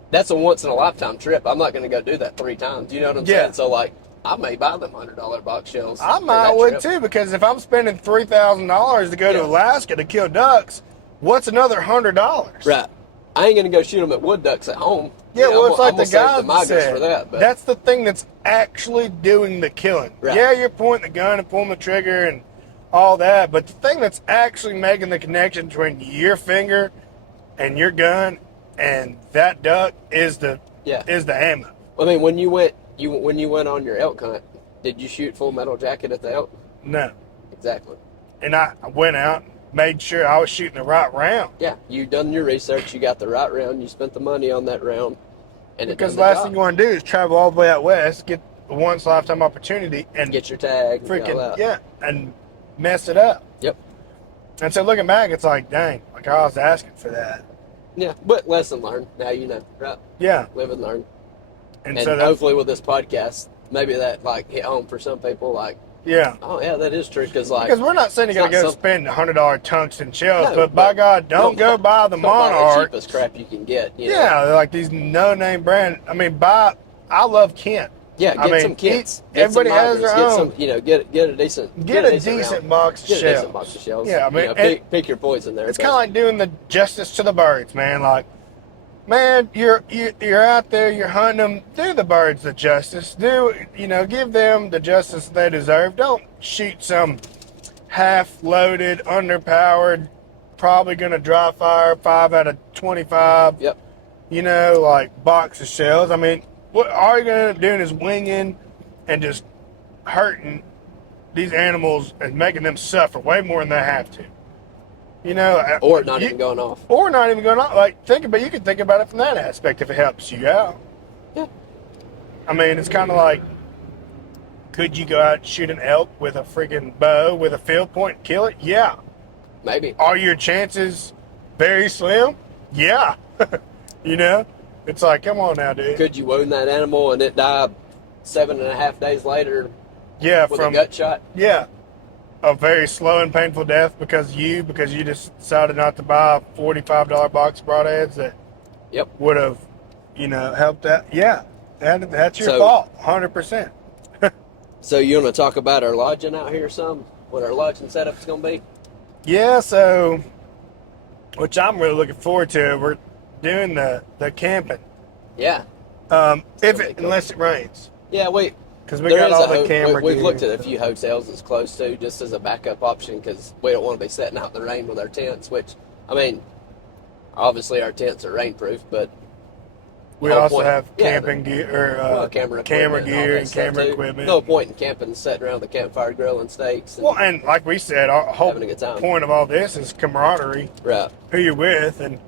that's a once in a lifetime trip. I'm not gonna go do that 3 times. You know what I'm saying? So like I may buy them $100 box shells. I might would too, because if I'm spending $3,000 to go to Alaska to kill ducks, what's another $100? Right. I ain't gonna go shoot them at wood ducks at home. Yeah, well, it's like the guy said. For that, but. That's the thing that's actually doing the killing. Right. Yeah, you're pointing the gun and pulling the trigger and all that, but the thing that's actually making the connection between your finger and your gun and that duck is the ammo. I mean, when you went on your elk hunt, did you shoot full metal jacket at the elk? No. Exactly. And I went out and made sure I was shooting the right round. Yeah, you done your research, you got the right round, you spent the money on that round. And because the last thing you want to do is travel all the way out west, get a once lifetime opportunity and get your tag. Freaking, and mess it up. Yep. And so looking back, it's like, dang, like I was asking for that. Yeah, but lesson learned. Now you know, right? Yeah. Live and learn. And so hopefully with this podcast, maybe that like hit home for some people. Like, yeah. Oh yeah, that is true. Because we're not saying you got to go spend $100 tungsten shells, but by God, don't go buy the Monarch. Buy the cheapest crap you can get. You know? Yeah, like these no-name brand. I mean, I love Kent. Yeah, get some kits. Everybody has their own. Get a decent. Get a decent box of shells. Get a decent box of shells. Yeah, I mean, pick your poison there. It's kind of like doing the justice to the birds, man. Like, man, you're out there, you're hunting them. Do the birds the justice. Give them the justice they deserve. Don't shoot some half-loaded, underpowered, probably gonna dry fire 5 out of 25. Yep. Like box of shells. I mean, what all you're gonna end up doing is winging and just hurting these animals and making them suffer way more than they have to. Or not even going off. Or not even going off. Like, you can think about it from that aspect if it helps you out. Yeah. I mean, it's kind of like, could you go out and shoot an elk with a freaking bow with a field point and kill it? Yeah. Maybe. Are your chances very slim? Yeah. It's like, come on now, dude. Could you wound that animal and it die 7.5 days later? Yeah, with a gut shot. Yeah, a very slow and painful death because you just decided not to buy a $45 box of broadheads that would have, helped out. Yeah, that's your fault, 100%. So you want to talk about our lodging out here some? What our lodging setup's going to be? Yeah, so, which I'm really looking forward to. We're doing the camping. Yeah. Unless it rains. Yeah, because we got all the camera We've gear. looked at a few hotels that's close to, just as a backup option, because we don't want to be sitting out in the rain with our tents, which, I mean, obviously our tents are rainproof, but we also have camping gear, or camera gear and camera equipment. No point in camping and sitting around the campfire grilling steaks. And like we said, our whole having a good time. Point of all this is camaraderie. Right. Who you're with, and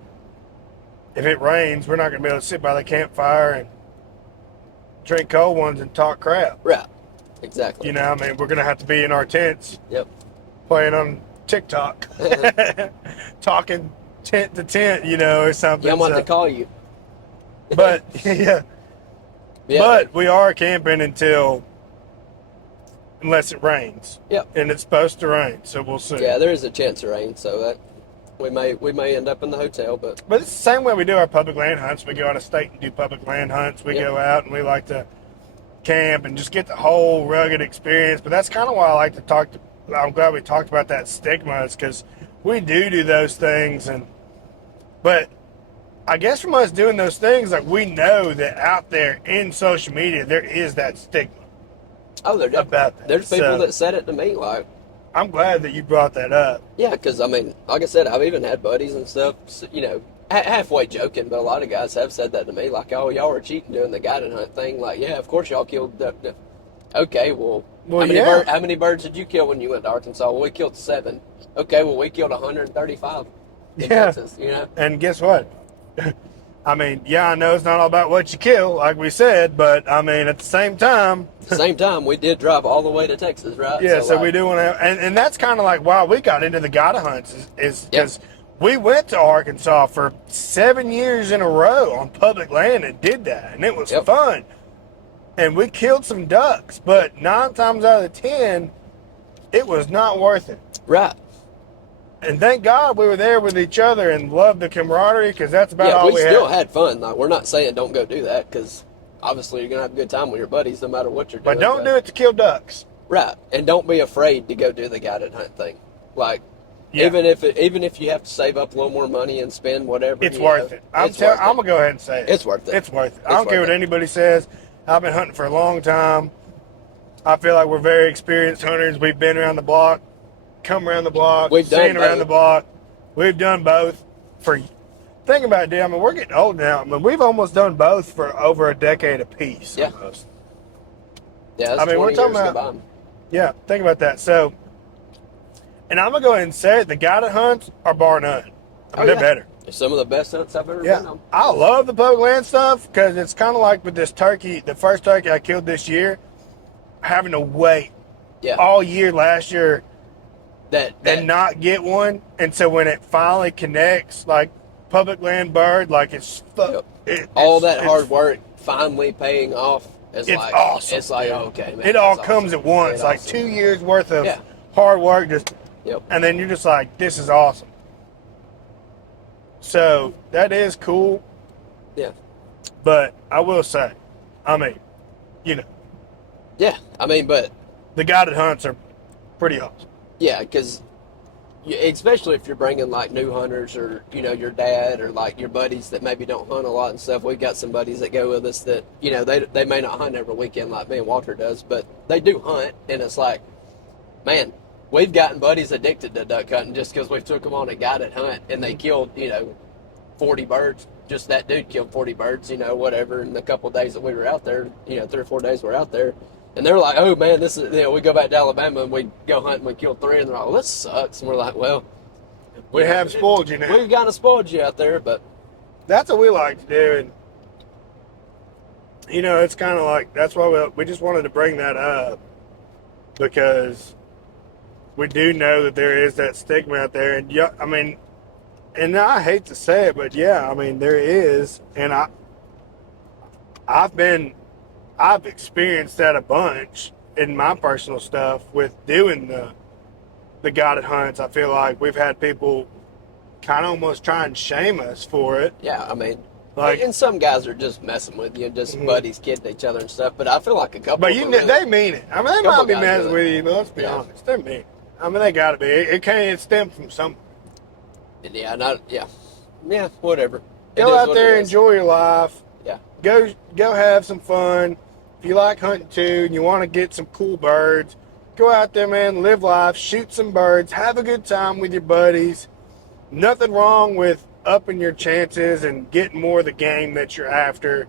if it rains, we're not going to be able to sit by the campfire and drink cold ones and talk crap. Right. Exactly. You know, I mean, we're going to have to be in our tents Yep. playing on TikTok, talking tent to tent, you know, or something. Yeah, I'm about to call you. But, yeah. But we are camping unless it rains. Yep. And it's supposed to rain, so we'll see. Yeah, there is a chance of rain, so that we may end up in the hotel, but it's the same way we do our public land hunts. We go out of state and do public land hunts. We go out and we like to camp and just get the whole rugged experience. But that's kind of why I like to talk to. I'm glad we talked about that stigma, is because we do those things, but I guess from us doing those things, like, we know that out there in social media there is that stigma. Oh, about that. There's people that said it to me, like. I'm glad that you brought that up. Yeah, because, I mean, like I said, I've even had buddies and stuff, you know, halfway joking, but a lot of guys have said that to me, like, oh, y'all were cheating doing the guided hunt thing. Like, yeah, of course y'all killed the okay, well how many birds did you kill when you went to Arkansas? Well, we killed 7. Okay, well, we killed 135 in Texas, you know? And guess what? I mean, yeah, I know it's not all about what you kill, like we said, but, I mean, at the same time... we did drive all the way to Texas, right? Yeah, so we do want to... And that's kind of like why we got into the guided hunts, is because we went to Arkansas for 7 years in a row on public land and did that, and it was fun. And we killed some ducks, but 9 times out of 10, it was not worth it. Right. And thank God we were there with each other and loved the camaraderie, because that's about all we had. Yeah, we still had fun. Like, we're not saying don't go do that, because obviously you're going to have a good time with your buddies no matter what you're doing. But don't do it to kill ducks. Right. And don't be afraid to go do the guided hunt thing. Like, even if you have to save up a little more money and spend whatever. It's worth it. I'm going to go ahead and say it. It's worth it. It's worth it. I don't care what anybody says. I've been hunting for a long time. I feel like we're very experienced hunters. We've been around the block, come around the block, seen around the block. We've done both think about it, dude. I mean, we're getting old now. I mean, we've almost done both for over a decade apiece. Yeah. Almost. Yeah, that's we're talking about. Yeah, think about that. So, and I'm gonna go ahead and say it: the guided hunts are bar none. They're better. They're some of the best hunts I've ever been on. I love the public land stuff, because it's kind of like with this turkey. The first turkey I killed this year, having to wait all year last year. And not get one, and so when it finally connects, like public land bird, like all that hard work finally paying off. It's like awesome. It's like, okay, man. It all comes at once, It's like awesome. 2 years worth of hard work, and then you're just like, this is awesome. So that is cool. Yeah. But I will say, I mean, you know. Yeah, I mean, but the guided hunts are pretty awesome. Yeah, because especially if you're bringing like new hunters, or you know, your dad, or like your buddies that maybe don't hunt a lot and stuff. We've got some buddies that go with us that, you know, they may not hunt every weekend like me and Walter does, but they do hunt, and it's like, man, we've gotten buddies addicted to duck hunting just because we took them on a guided hunt and they killed, you know, 40 birds. Just that dude killed 40 birds, you know, whatever, in the couple of days that we were out there, you know, 3 or 4 days we were out there. And they're like, oh, man, this is, you know, we go back to Alabama and we go hunt and we kill 3. And they're like, well, this sucks. And we're like, well, we have spoiled you now. We've kind of spoiled you out there, but. That's what we like to do. And, you know, it's kind of like, that's why we just wanted to bring that up, because we do know that there is that stigma out there. And, yeah, I mean, and I hate to say it, but, yeah, I mean, there is. And I've experienced that a bunch in my personal stuff with doing the guided hunts. I feel like we've had people kind of almost try and shame us for it. Yeah, I mean, like, and some guys are just messing with you, just buddies kidding each other and stuff. But I feel like a couple. But they mean it. I mean, they might be messing with you, but let's be honest, they're mean. I mean, they got to be. It can't stem from something. Yeah, whatever. Go out there, enjoy your life. Yeah. Go have some fun. If you like hunting too and you want to get some cool birds, go out there, man, live life, shoot some birds, have a good time with your buddies. Nothing wrong with upping your chances and getting more of the game that you're after,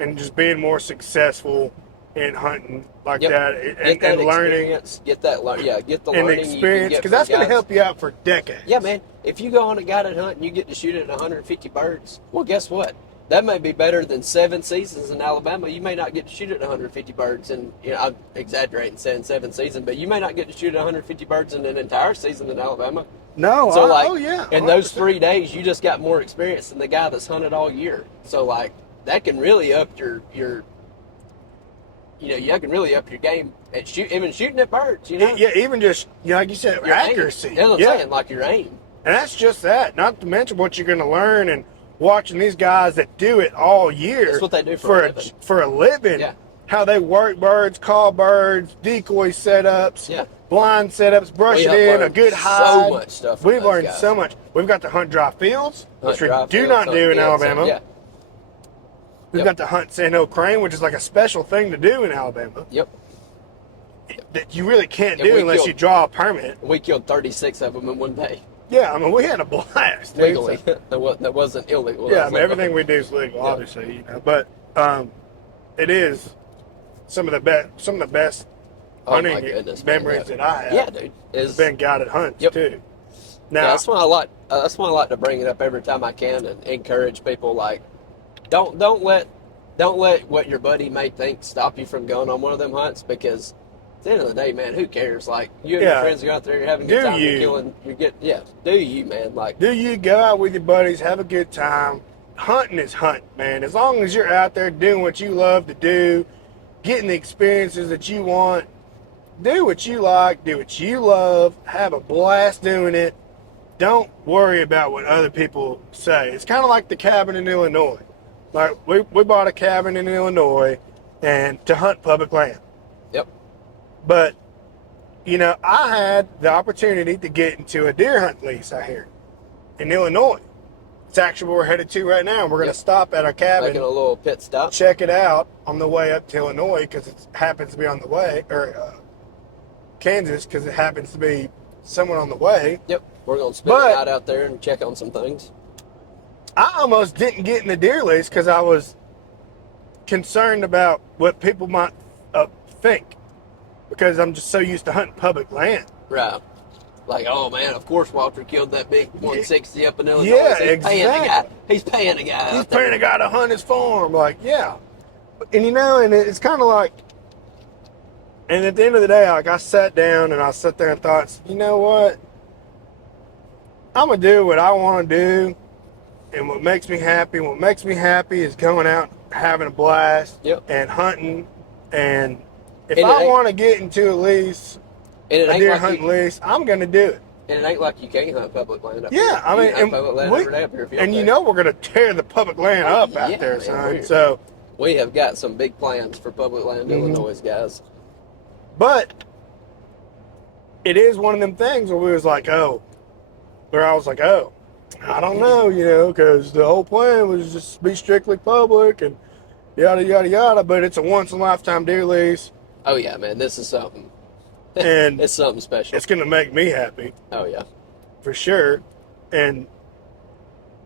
and just being more successful in hunting like that, and learning. Get the and learning experience, because that's going to help you out for decades. Yeah, man. If you go on a guided hunt and you get to shoot at 150 birds, well, guess what? that may be better than 7 seasons in Alabama. You may not get to shoot at 150 birds, and I'm exaggerating saying 7 seasons, but you may not get to shoot at 150 birds in an entire season in Alabama. No, so oh yeah. In those 3 days, you just got more experience than the guy that's hunted all year. So like that can really up your you can really up your game at even shooting at birds. Yeah, even just like you said, your accuracy. Aim. That's what I'm saying, like your aim. And that's just that. Not to mention what you're going to learn and watching these guys that do it all year. That's what they do for a living. Yeah. How they work birds, call birds, decoy setups, blind setups, brush it in, a good hide. So much stuff. We've learned so much. We've got to hunt dry fields, which we do not do in Alabama. Yeah. We've got to hunt sand-hill crane, which is like a special thing to do in Alabama. Yep. That you really can't do unless you draw a permit. We killed 36 of them in one day. Yeah, I mean, we had a blast. Legally. That wasn't illegal. Yeah, I mean, everything we do is legal, obviously, But it is some of the best hunting memories that I have. Yeah, dude. It's been guided hunts too. Now that's why I like to bring it up every time I can and encourage people. Like, don't let what your buddy may think stop you from going on one of them hunts, because at the end of the day, man, who cares? Like, you and your friends go out there, you're having a good time, you're killing, do you, man? Like, do you go out with your buddies, have a good time? Hunting is hunting, man. As long as you're out there doing what you love to do, getting the experiences that you want, do what you like, do what you love, have a blast doing it. Don't worry about what other people say. It's kind of like the cabin in Illinois. Like, we bought a cabin in Illinois and to hunt public land. Yep. But, I had the opportunity to get into a deer hunt lease out here in Illinois. It's actually where we're headed to right now. We're going to stop at our cabin. Making a little pit stop. Check it out on the way up to Illinois, because it happens to be on the way, or Kansas, because it happens to be someone on the way. Yep. We're going to spend the night out there and check on some things. I almost didn't get in the deer lease because I was concerned about what people might think, because I'm just so used to hunting public land. Right. Like, oh man, of course Walter killed that big 160 up in Illinois. Yeah, exactly. He's paying a guy. He's paying a guy to hunt his farm. Like, yeah. And and it's kind of like, and at the end of the day, like, I sat down and I sat there and thought, you know what? I'm going to do what I want to do and what makes me happy. What makes me happy is going out, having a blast, and hunting. And if I want to get into a lease, a deer hunting lease, I'm going to do it. And it ain't like you can't hunt public land up here. Yeah, I mean, we're going to tear the public land up out there, son. So we have got some big plans for public land in Illinois, guys. But it is one of them things where I was like, I don't know, because the whole plan was just to be strictly public and yada, yada, yada. But it's a once-in-a-lifetime deer lease. Oh, yeah, man, this is something. And it's something special. It's going to make me happy. Oh, yeah. For sure. And,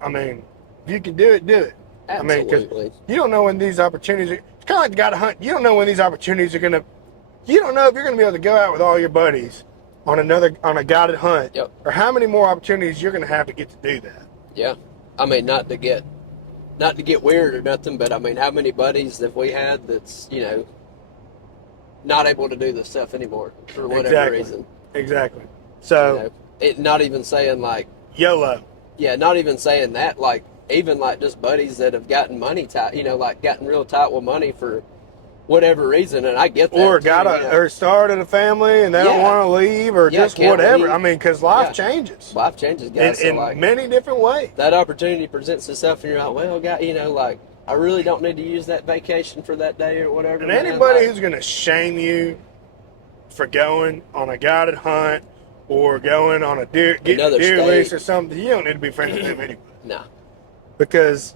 I mean, if you can do it, do it. Absolutely. I mean, because you don't know when these opportunities it's kind of like the guy to hunt. You don't know when these opportunities are going to, you don't know if you're going to be able to go out with all your buddies on a guided hunt, or how many more opportunities you're going to have to get to do that. Yeah. I mean, not to get weird or nothing, but I mean, how many buddies have we had that's, not able to do this stuff anymore for whatever reason. Exactly. So not even saying like YOLO. Yeah, not even saying that. Like, even like just buddies that have gotten money tight, like gotten real tight with money for whatever reason, and I get that. Or started a family and they don't want to leave, or just whatever. Leave. I mean, because life changes. Life changes, guys. In many different ways. That opportunity presents itself, and you're like, well, like, I really don't need to use that vacation for that day or whatever. And anybody who's going to shame you for going on a guided hunt or going on a deer lease or something, you don't need to be friends with them anyway. No. Because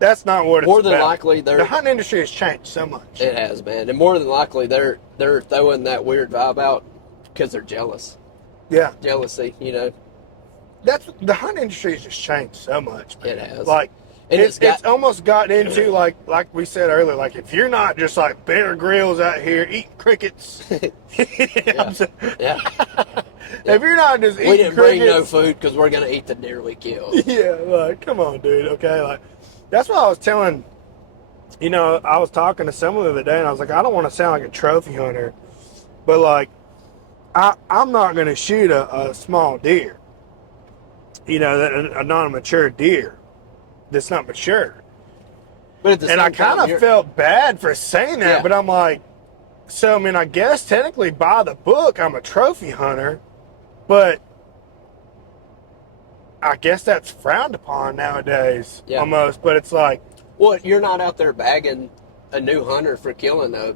that's not what it's more than about. Likely, the hunting industry has changed so much. It has, man. And more than likely, they're throwing that weird vibe out because they're jealous. Yeah. Jealousy, That's the hunting industry has just changed so much, man. It has. Like, and it's almost gotten into like we said earlier, like if you're not just like Bear Grylls out here eating crickets, yeah. If you're not just eating crickets, we didn't bring no food because we're gonna eat the deer we killed. Yeah, like come on, dude. Okay, like That's what I was telling. You know, I was talking to someone the other day, and I was like, I don't want to sound like a trophy hunter, but like, I'm not going to shoot a small deer. You know, a non-mature deer that's not mature. But at the same I kind of felt bad for saying that, but I'm like, so I mean, I guess technically by the book, I'm a trophy hunter, but I guess that's frowned upon nowadays, almost. But it's like, well, you're not out there bagging a new hunter for killing a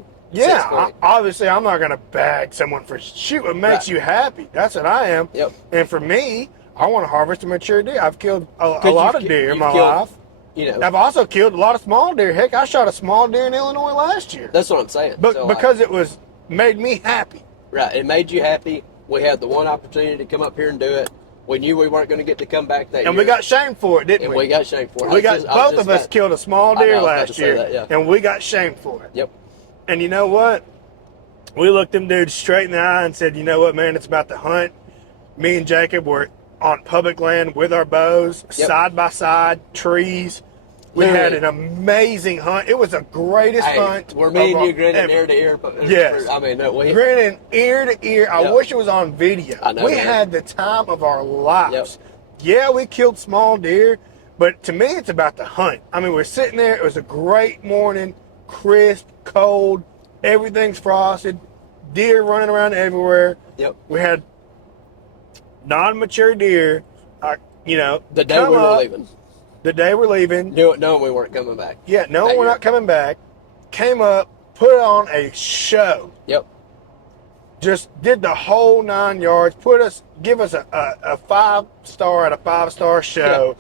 obviously, I'm not going to bag someone for shoot what makes you happy. That's what I am. Yep. And for me, I want to harvest a mature deer. I've killed a lot of deer in my life. You know, I've also killed a lot of small deer. Heck, I shot a small deer in Illinois last year. That's what I'm saying. But so because it was made me happy. Right. It made you happy. We had the one opportunity to come up here and do it. We knew we weren't going to get to come back that year. And we got shamed for it, didn't we? And we got shamed for it. Both of us killed a small deer last year, and we got shamed for it. Yep. And you know what? We looked them dudes straight in the eye and said, you know what, man, it's about the hunt. Me and Jacob were on public land with our bows, side by side, trees. We had an amazing hunt. It was the greatest hunt. Were me and you grinning ear to ear? Yes. I mean, grinning ear to ear. I wish it was on video. I know, we had the time of our lives. Yeah, we killed small deer, but to me, it's about the hunt. I mean, we're sitting there. It was a great morning, crisp, cold. Everything's frosted. Deer running around everywhere. Yep. We had non-mature deer. You know, the day we were leaving. The day we're leaving. Knowing we weren't coming back. Yeah, knowing we're not coming back. Came up, put on a show. Yep. Just did the whole 9 yards. Give us a 5-star at a 5-star show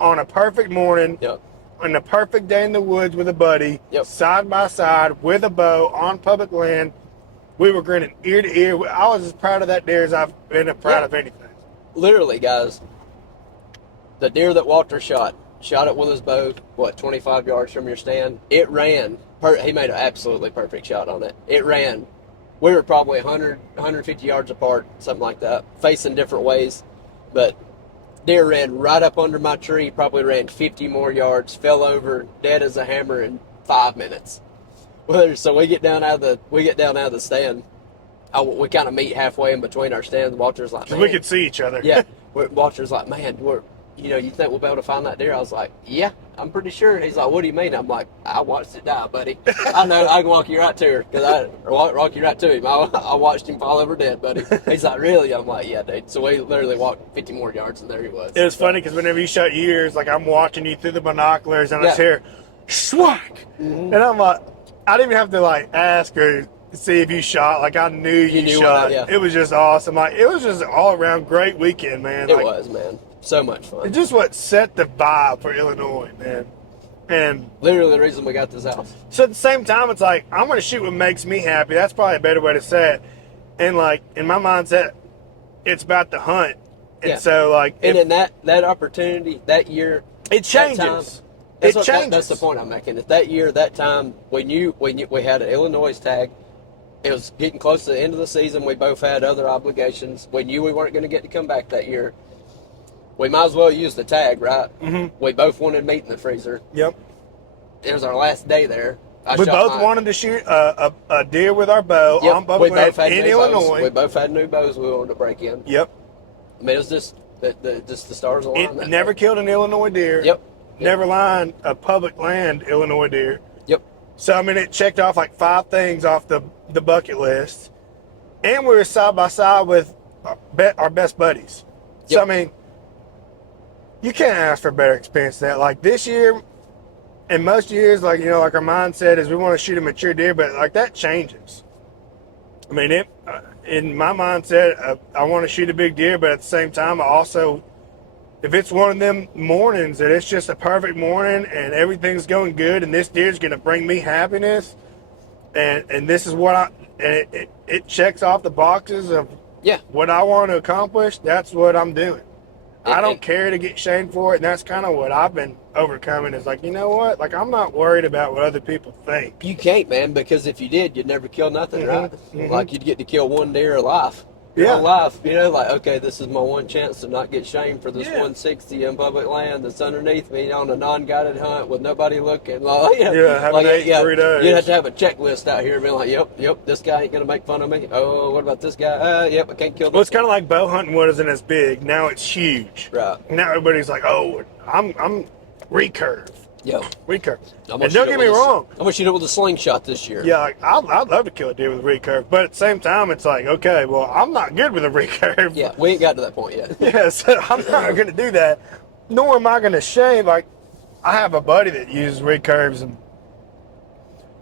on a perfect morning. Yep. On a perfect day in the woods with a buddy. Yep. Side by side with a bow on public land. We were grinning ear to ear. I was as proud of that deer as I've been proud of anything. Literally, guys. The deer that Walter shot it with his bow, 25 yards from your stand. It ran. He made an absolutely perfect shot on it. It ran. We were probably 100, 150 yards apart, something like that, facing different ways. But deer ran right up under my tree, probably ran 50 more yards, fell over, dead as a hammer in 5 minutes. So we get down out of the stand. We kind of meet halfway in between our stands. Walter's like, man. We could see each other. Yeah. Walter's like, man, you think we'll be able to find that deer? I was like, yeah, I'm pretty sure. He's like, what do you mean? I'm like, I watched it die, buddy. I know, I can walk you right to her, walk you right to him. I watched him fall over dead, buddy. He's like, really? I'm like, yeah, dude. So we literally walked 50 more yards, and there he was. It was funny because whenever you shot yours, like I'm watching you through the binoculars, and I was here, schwack, and I'm like, I didn't even have to like ask or see if you shot. Like I knew you shot. It was just awesome. Like it was just an all around great weekend, man. It was, man. So much fun. It's just what set the vibe for Illinois, man. And literally the reason we got this house. So at the same time, it's like, I'm going to shoot what makes me happy. That's probably a better way to say it. And like, in my mindset, it's about the hunt. And so like... And in that opportunity, that year... It changes. It changes. That's the point I'm making. Is that year, that time, we had an Illinois tag. It was getting close to the end of the season. We both had other obligations. We knew we weren't going to get to come back that year. We might as well use the tag, right? Mm-hmm. We both wanted meat in the freezer. Yep. It was our last day there. We both wanted to shoot a deer with our bow on public land in Illinois. We both had new bows we wanted to break in. Yep. I mean, it was just the stars aligned. Never killed an Illinois deer. Yep. Never lined a public land Illinois deer. Yep. So, I mean, it checked off like 5 things off the bucket list. And we were side by side with our best buddies. Yep. So, I mean, you can't ask for a better experience than that. Like this year, and most years, like, you know, like our mindset is we want to shoot a mature deer, but like that changes. I mean, in my mindset, I want to shoot a big deer, but at the same time, I also, if it's one of them mornings that it's just a perfect morning and everything's going good and this deer's going to bring me happiness, and this is what it checks off the boxes of what I want to accomplish, that's what I'm doing. I don't care to get shamed for it, and that's kind of what I've been overcoming is like, you know what? Like, I'm not worried about what other people think. You can't, man, because if you did, you'd never kill nothing, right? Mm-hmm. Like, you'd get to kill one deer alive. your Yeah. whole life. You know, like, okay, this is my one chance to not get shamed for this Yeah. 160 in public land that's underneath me on a non-guided hunt with nobody looking. Like, Yeah, having ate 3 days. You'd have to have a checklist out here being like, yep, this guy ain't going to make fun of me. Oh, what about this guy? Yep, I can't kill this Well, it's guy. kind of like bow hunting wasn't as big. Now it's huge. Right. Now everybody's like, oh, I'm recurve. Yo, Recurve. I'm And don't get me wrong. I'm going to shoot it with a slingshot this year. Yeah, like, I'd love to kill a deer with a recurve. But at the same time, it's like, okay, well, I'm not good with a recurve. Yeah, we ain't got to that point yet. Yeah, so I'm not going to do that. Nor am I going to shame. Like, I have a buddy that uses recurves, and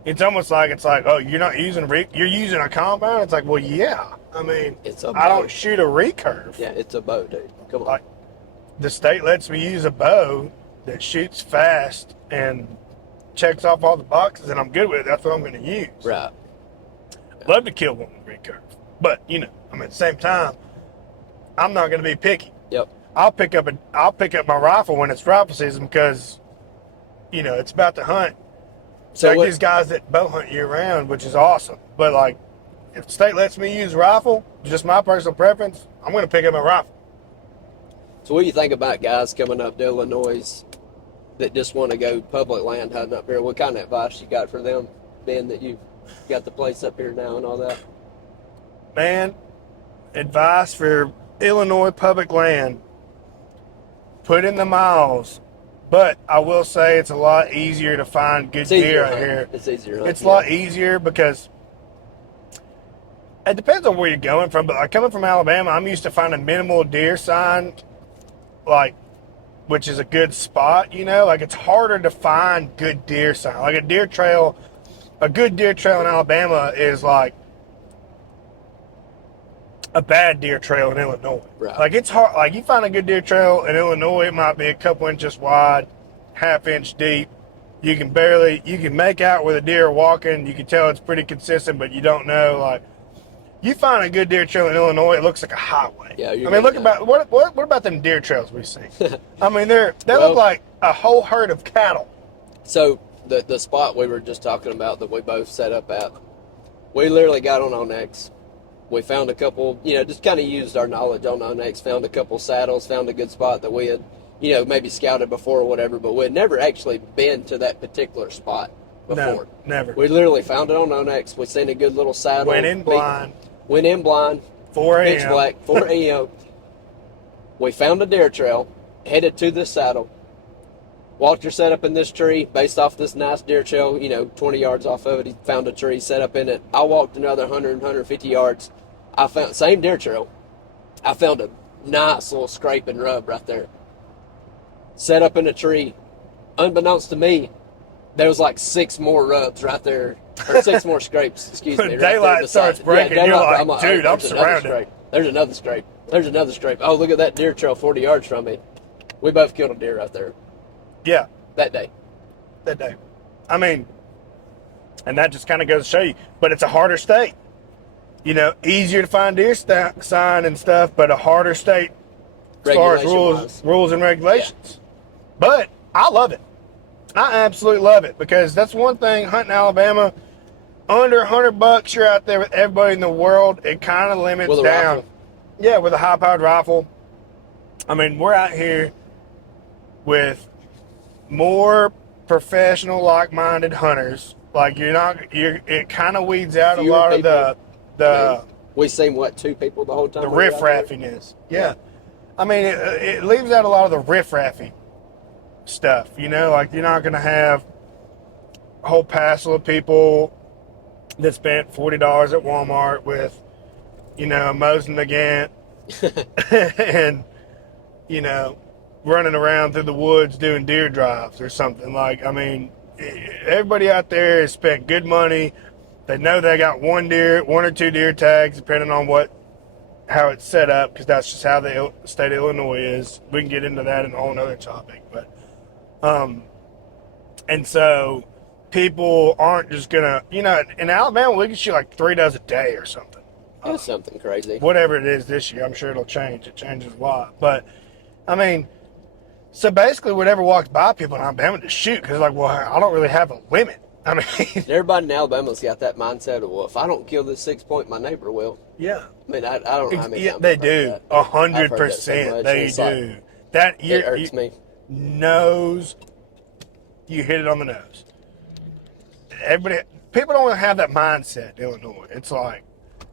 it's almost like oh, you're not using you're using a compound. It's like, well, yeah. I mean, I don't shoot a recurve. Yeah, it's a bow, dude. Come on. Like, the state lets me use a bow that shoots fast and checks off all the boxes, and I'm good with it. That's what I'm going to use. Right. Love to kill one with recurve, but I mean, at the same time, I'm not going to be picky. Yep. I'll pick up my rifle when it's rifle season because, it's about to hunt. So like these guys that bow hunt year round, which is awesome. But like, if the state lets me use rifle, just my personal preference, I'm going to pick up my rifle. So what do you think about guys coming up to Illinois that just want to go public land hunting up here? What kind of advice you got for them, being that you've got the place up here now and all that? Man, advice for Illinois public land: put in the miles. But I will say it's a lot easier to find good deer out here. It's easier. It's a lot easier because it depends on where you're going from. But like coming from Alabama, I'm used to finding minimal deer sign, like, which is a good spot. Like it's harder to find good deer sign. Like a good deer trail in Alabama is like a bad deer trail in Illinois. Right. Like it's hard. Like you find a good deer trail in Illinois, it might be a couple inches wide, half-inch deep. You can make out where the deer are walking. You can tell it's pretty consistent, but you don't know. Like you find a good deer trail in Illinois, it looks like a highway. Yeah. What about them deer trails we see? I mean, they look like a whole herd of cattle. So the spot we were just talking about that we both set up at, we literally got on Onex. We found a couple, just kind of used our knowledge on Onex, found a couple saddles, found a good spot that we had, maybe scouted before or whatever, but we had never actually been to that particular spot before. No, never. We literally found it on Onex. We seen a good little saddle. Went in blind. 4 a.m. Pitch black, 4 a.m. We found a deer trail, headed to this saddle. Walter set up in this tree based off this nice deer trail, 20 yards off of it. He found a tree, set up in it. I walked another 150 yards. I found, same deer trail. I found a nice little scrape and rub right there. Set up in a tree. Unbeknownst to me, there was like 6 more rubs right there, or 6 more scrapes, excuse me. Right daylight starts breaking, you're like, dude, I'm surrounded. There's another scrape. There's another scrape. Oh, look at that deer trail 40 yards from me. We both killed a deer right there. Yeah. That day. I mean, and that just kind of goes to show you, but it's a harder state. Easier to find deer sign and stuff, but a harder state as far as rules and regulations. Yeah. But I love it. I absolutely love it because that's one thing hunting Alabama. Under $100, you're out there with everybody in the world. It kind of limits down. Rifle. Yeah, with a high-powered rifle. I mean, we're out here with more professional, like-minded hunters. Like it kind of weeds out a lot of the. We seen 2 people the whole time. The riff-raffiness. Yeah. I mean, it leaves out a lot of the riff-raffy stuff. Like you're not going to have a whole passel of people that spent $40 at Walmart with, a Mosin Nagant and, running around through the woods doing deer drives or something. Like, I mean, everybody out there has spent good money. They know they got 1 or 2 deer tags, depending on how it's set up, because that's just how the state of Illinois is. We can get into that in a whole other topic, but and so people aren't just gonna, in Alabama we can shoot like 3 does a day or something. That's something crazy. Whatever it is this year, I'm sure it'll change. It changes a lot, but I mean, so basically whatever walks by people in Alabama to shoot, because like, well, I don't really have a limit. I mean, Everybody in Alabama's got that mindset of, well, if I don't kill this 6-point, my neighbor will. yeah. I mean, I don't know how many times They I've heard do. that. I've heard that so 100%. much, They and it's like, do. That it irks me. Knows you hit it on the nose. People don't have that mindset in Illinois. It's like,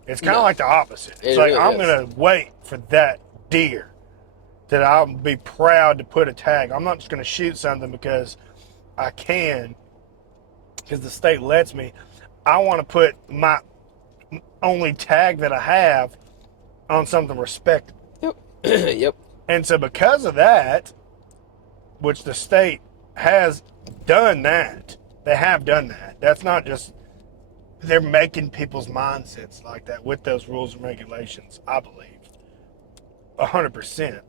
it's kind of like the opposite. It's It like, really I'm is. going to wait for that deer that I'll be proud to put a tag. I'm not just going to shoot something because I can, because the state lets me. I want to put my only tag that I have on something respectable. Yep. Yep. And so because of that, which the state has done that, they have done that. That's not just, they're making people's mindsets like that with those rules and regulations, I believe. 100%.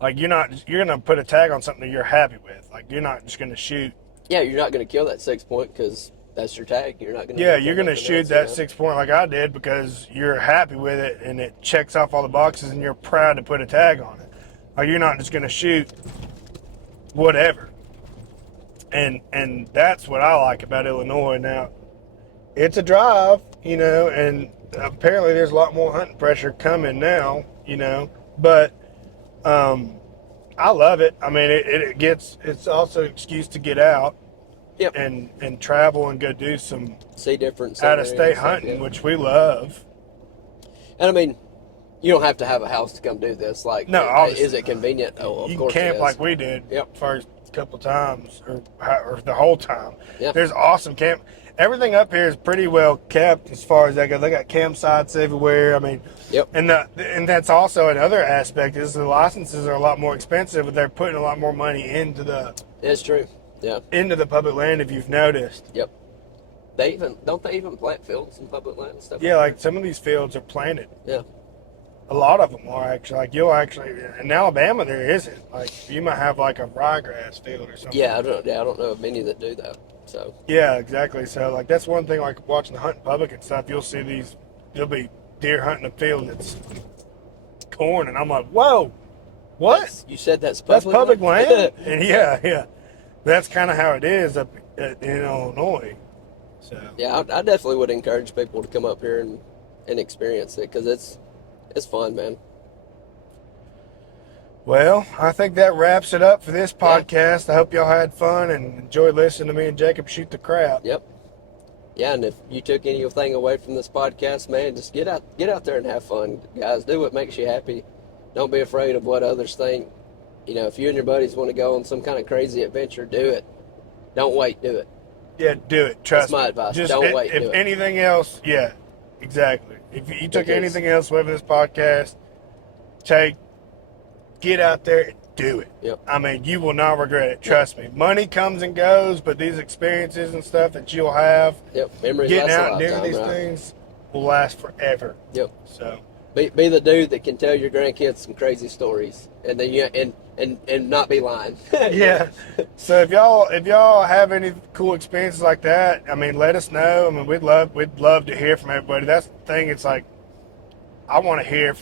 Like, you're going to put a tag on something that you're happy with. Like, you're not just going to shoot. Yeah, you're not going to kill that 6-point because that's your tag. You're not going to. Yeah, you're going to shoot that 6-point like I did because you're happy with it and it checks off all the boxes and you're proud to put a tag on it. Like, you're not just going to shoot whatever. And that's what I like about Illinois. Now, it's a drive, and apparently there's a lot more hunting pressure coming now, but I love it. I mean, it's also an excuse to get out. Yep. And travel and go do some see different out-of-state hunting, which we love. And I mean, you don't have to have a house to come do this. Like, no, obviously is it convenient? Oh, of you course can camp it is. like we did. Yep. First couple times or the whole time. Yeah. There's awesome camp. Everything up here is pretty well kept as far as that goes. They got campsites everywhere. I mean, yep. And that's also another aspect is the licenses are a lot more expensive, but they're putting a lot more money into the. It's true. Yeah. Into the public land, if you've noticed. Yep. Don't they even plant fields in public land and stuff? Yeah, like some of these fields are planted. Yeah. A lot of them are actually. Like you'll actually in Alabama there isn't. Like you might have like a ryegrass field or something. Yeah, I don't know of many that do that. So. Yeah, exactly. So like that's one thing. Like watching the hunt in public and stuff, you'll see there'll be deer hunting a field that's corn, and I'm like, whoa, what? You said that's public. That's public land. And yeah. That's kind of how it is up in Illinois. So yeah, I definitely would encourage people to come up here and experience it because it's fun, man. Well, I think that wraps it up for this podcast. I hope y'all had fun and enjoyed listening to me and Jacob shoot the crap. Yep. Yeah, and if you took anything away from this podcast, man, just get out there and have fun, guys. Do what makes you happy. Don't be afraid of what others think. If you and your buddies want to go on some kind of crazy adventure, do it. Don't wait, do it. Yeah, do it. Trust me. That's my advice. Just, don't wait, if do it. anything else, yeah, exactly. If you took anything else away from this podcast, get out there and do it. Yep. I mean, you will not regret it. Trust me. Money comes and goes, but these experiences and stuff that you'll have, memories getting last out and doing lifetime, these right? things will last forever. Yep. So be the dude that can tell your grandkids some crazy stories, and then and not be lying. yeah. So if y'all have any cool experiences like that, I mean, let us know. I mean, we'd love to hear from everybody. That's the thing. It's like I want to hear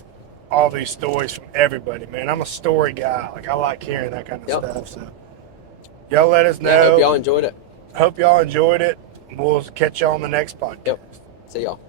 all these stories from everybody, man. I'm a story guy. Like I like hearing that kind of stuff. So y'all let us know. Yeah, hope y'all enjoyed it. Hope y'all enjoyed it. We'll catch y'all on the next podcast. Yep. See y'all.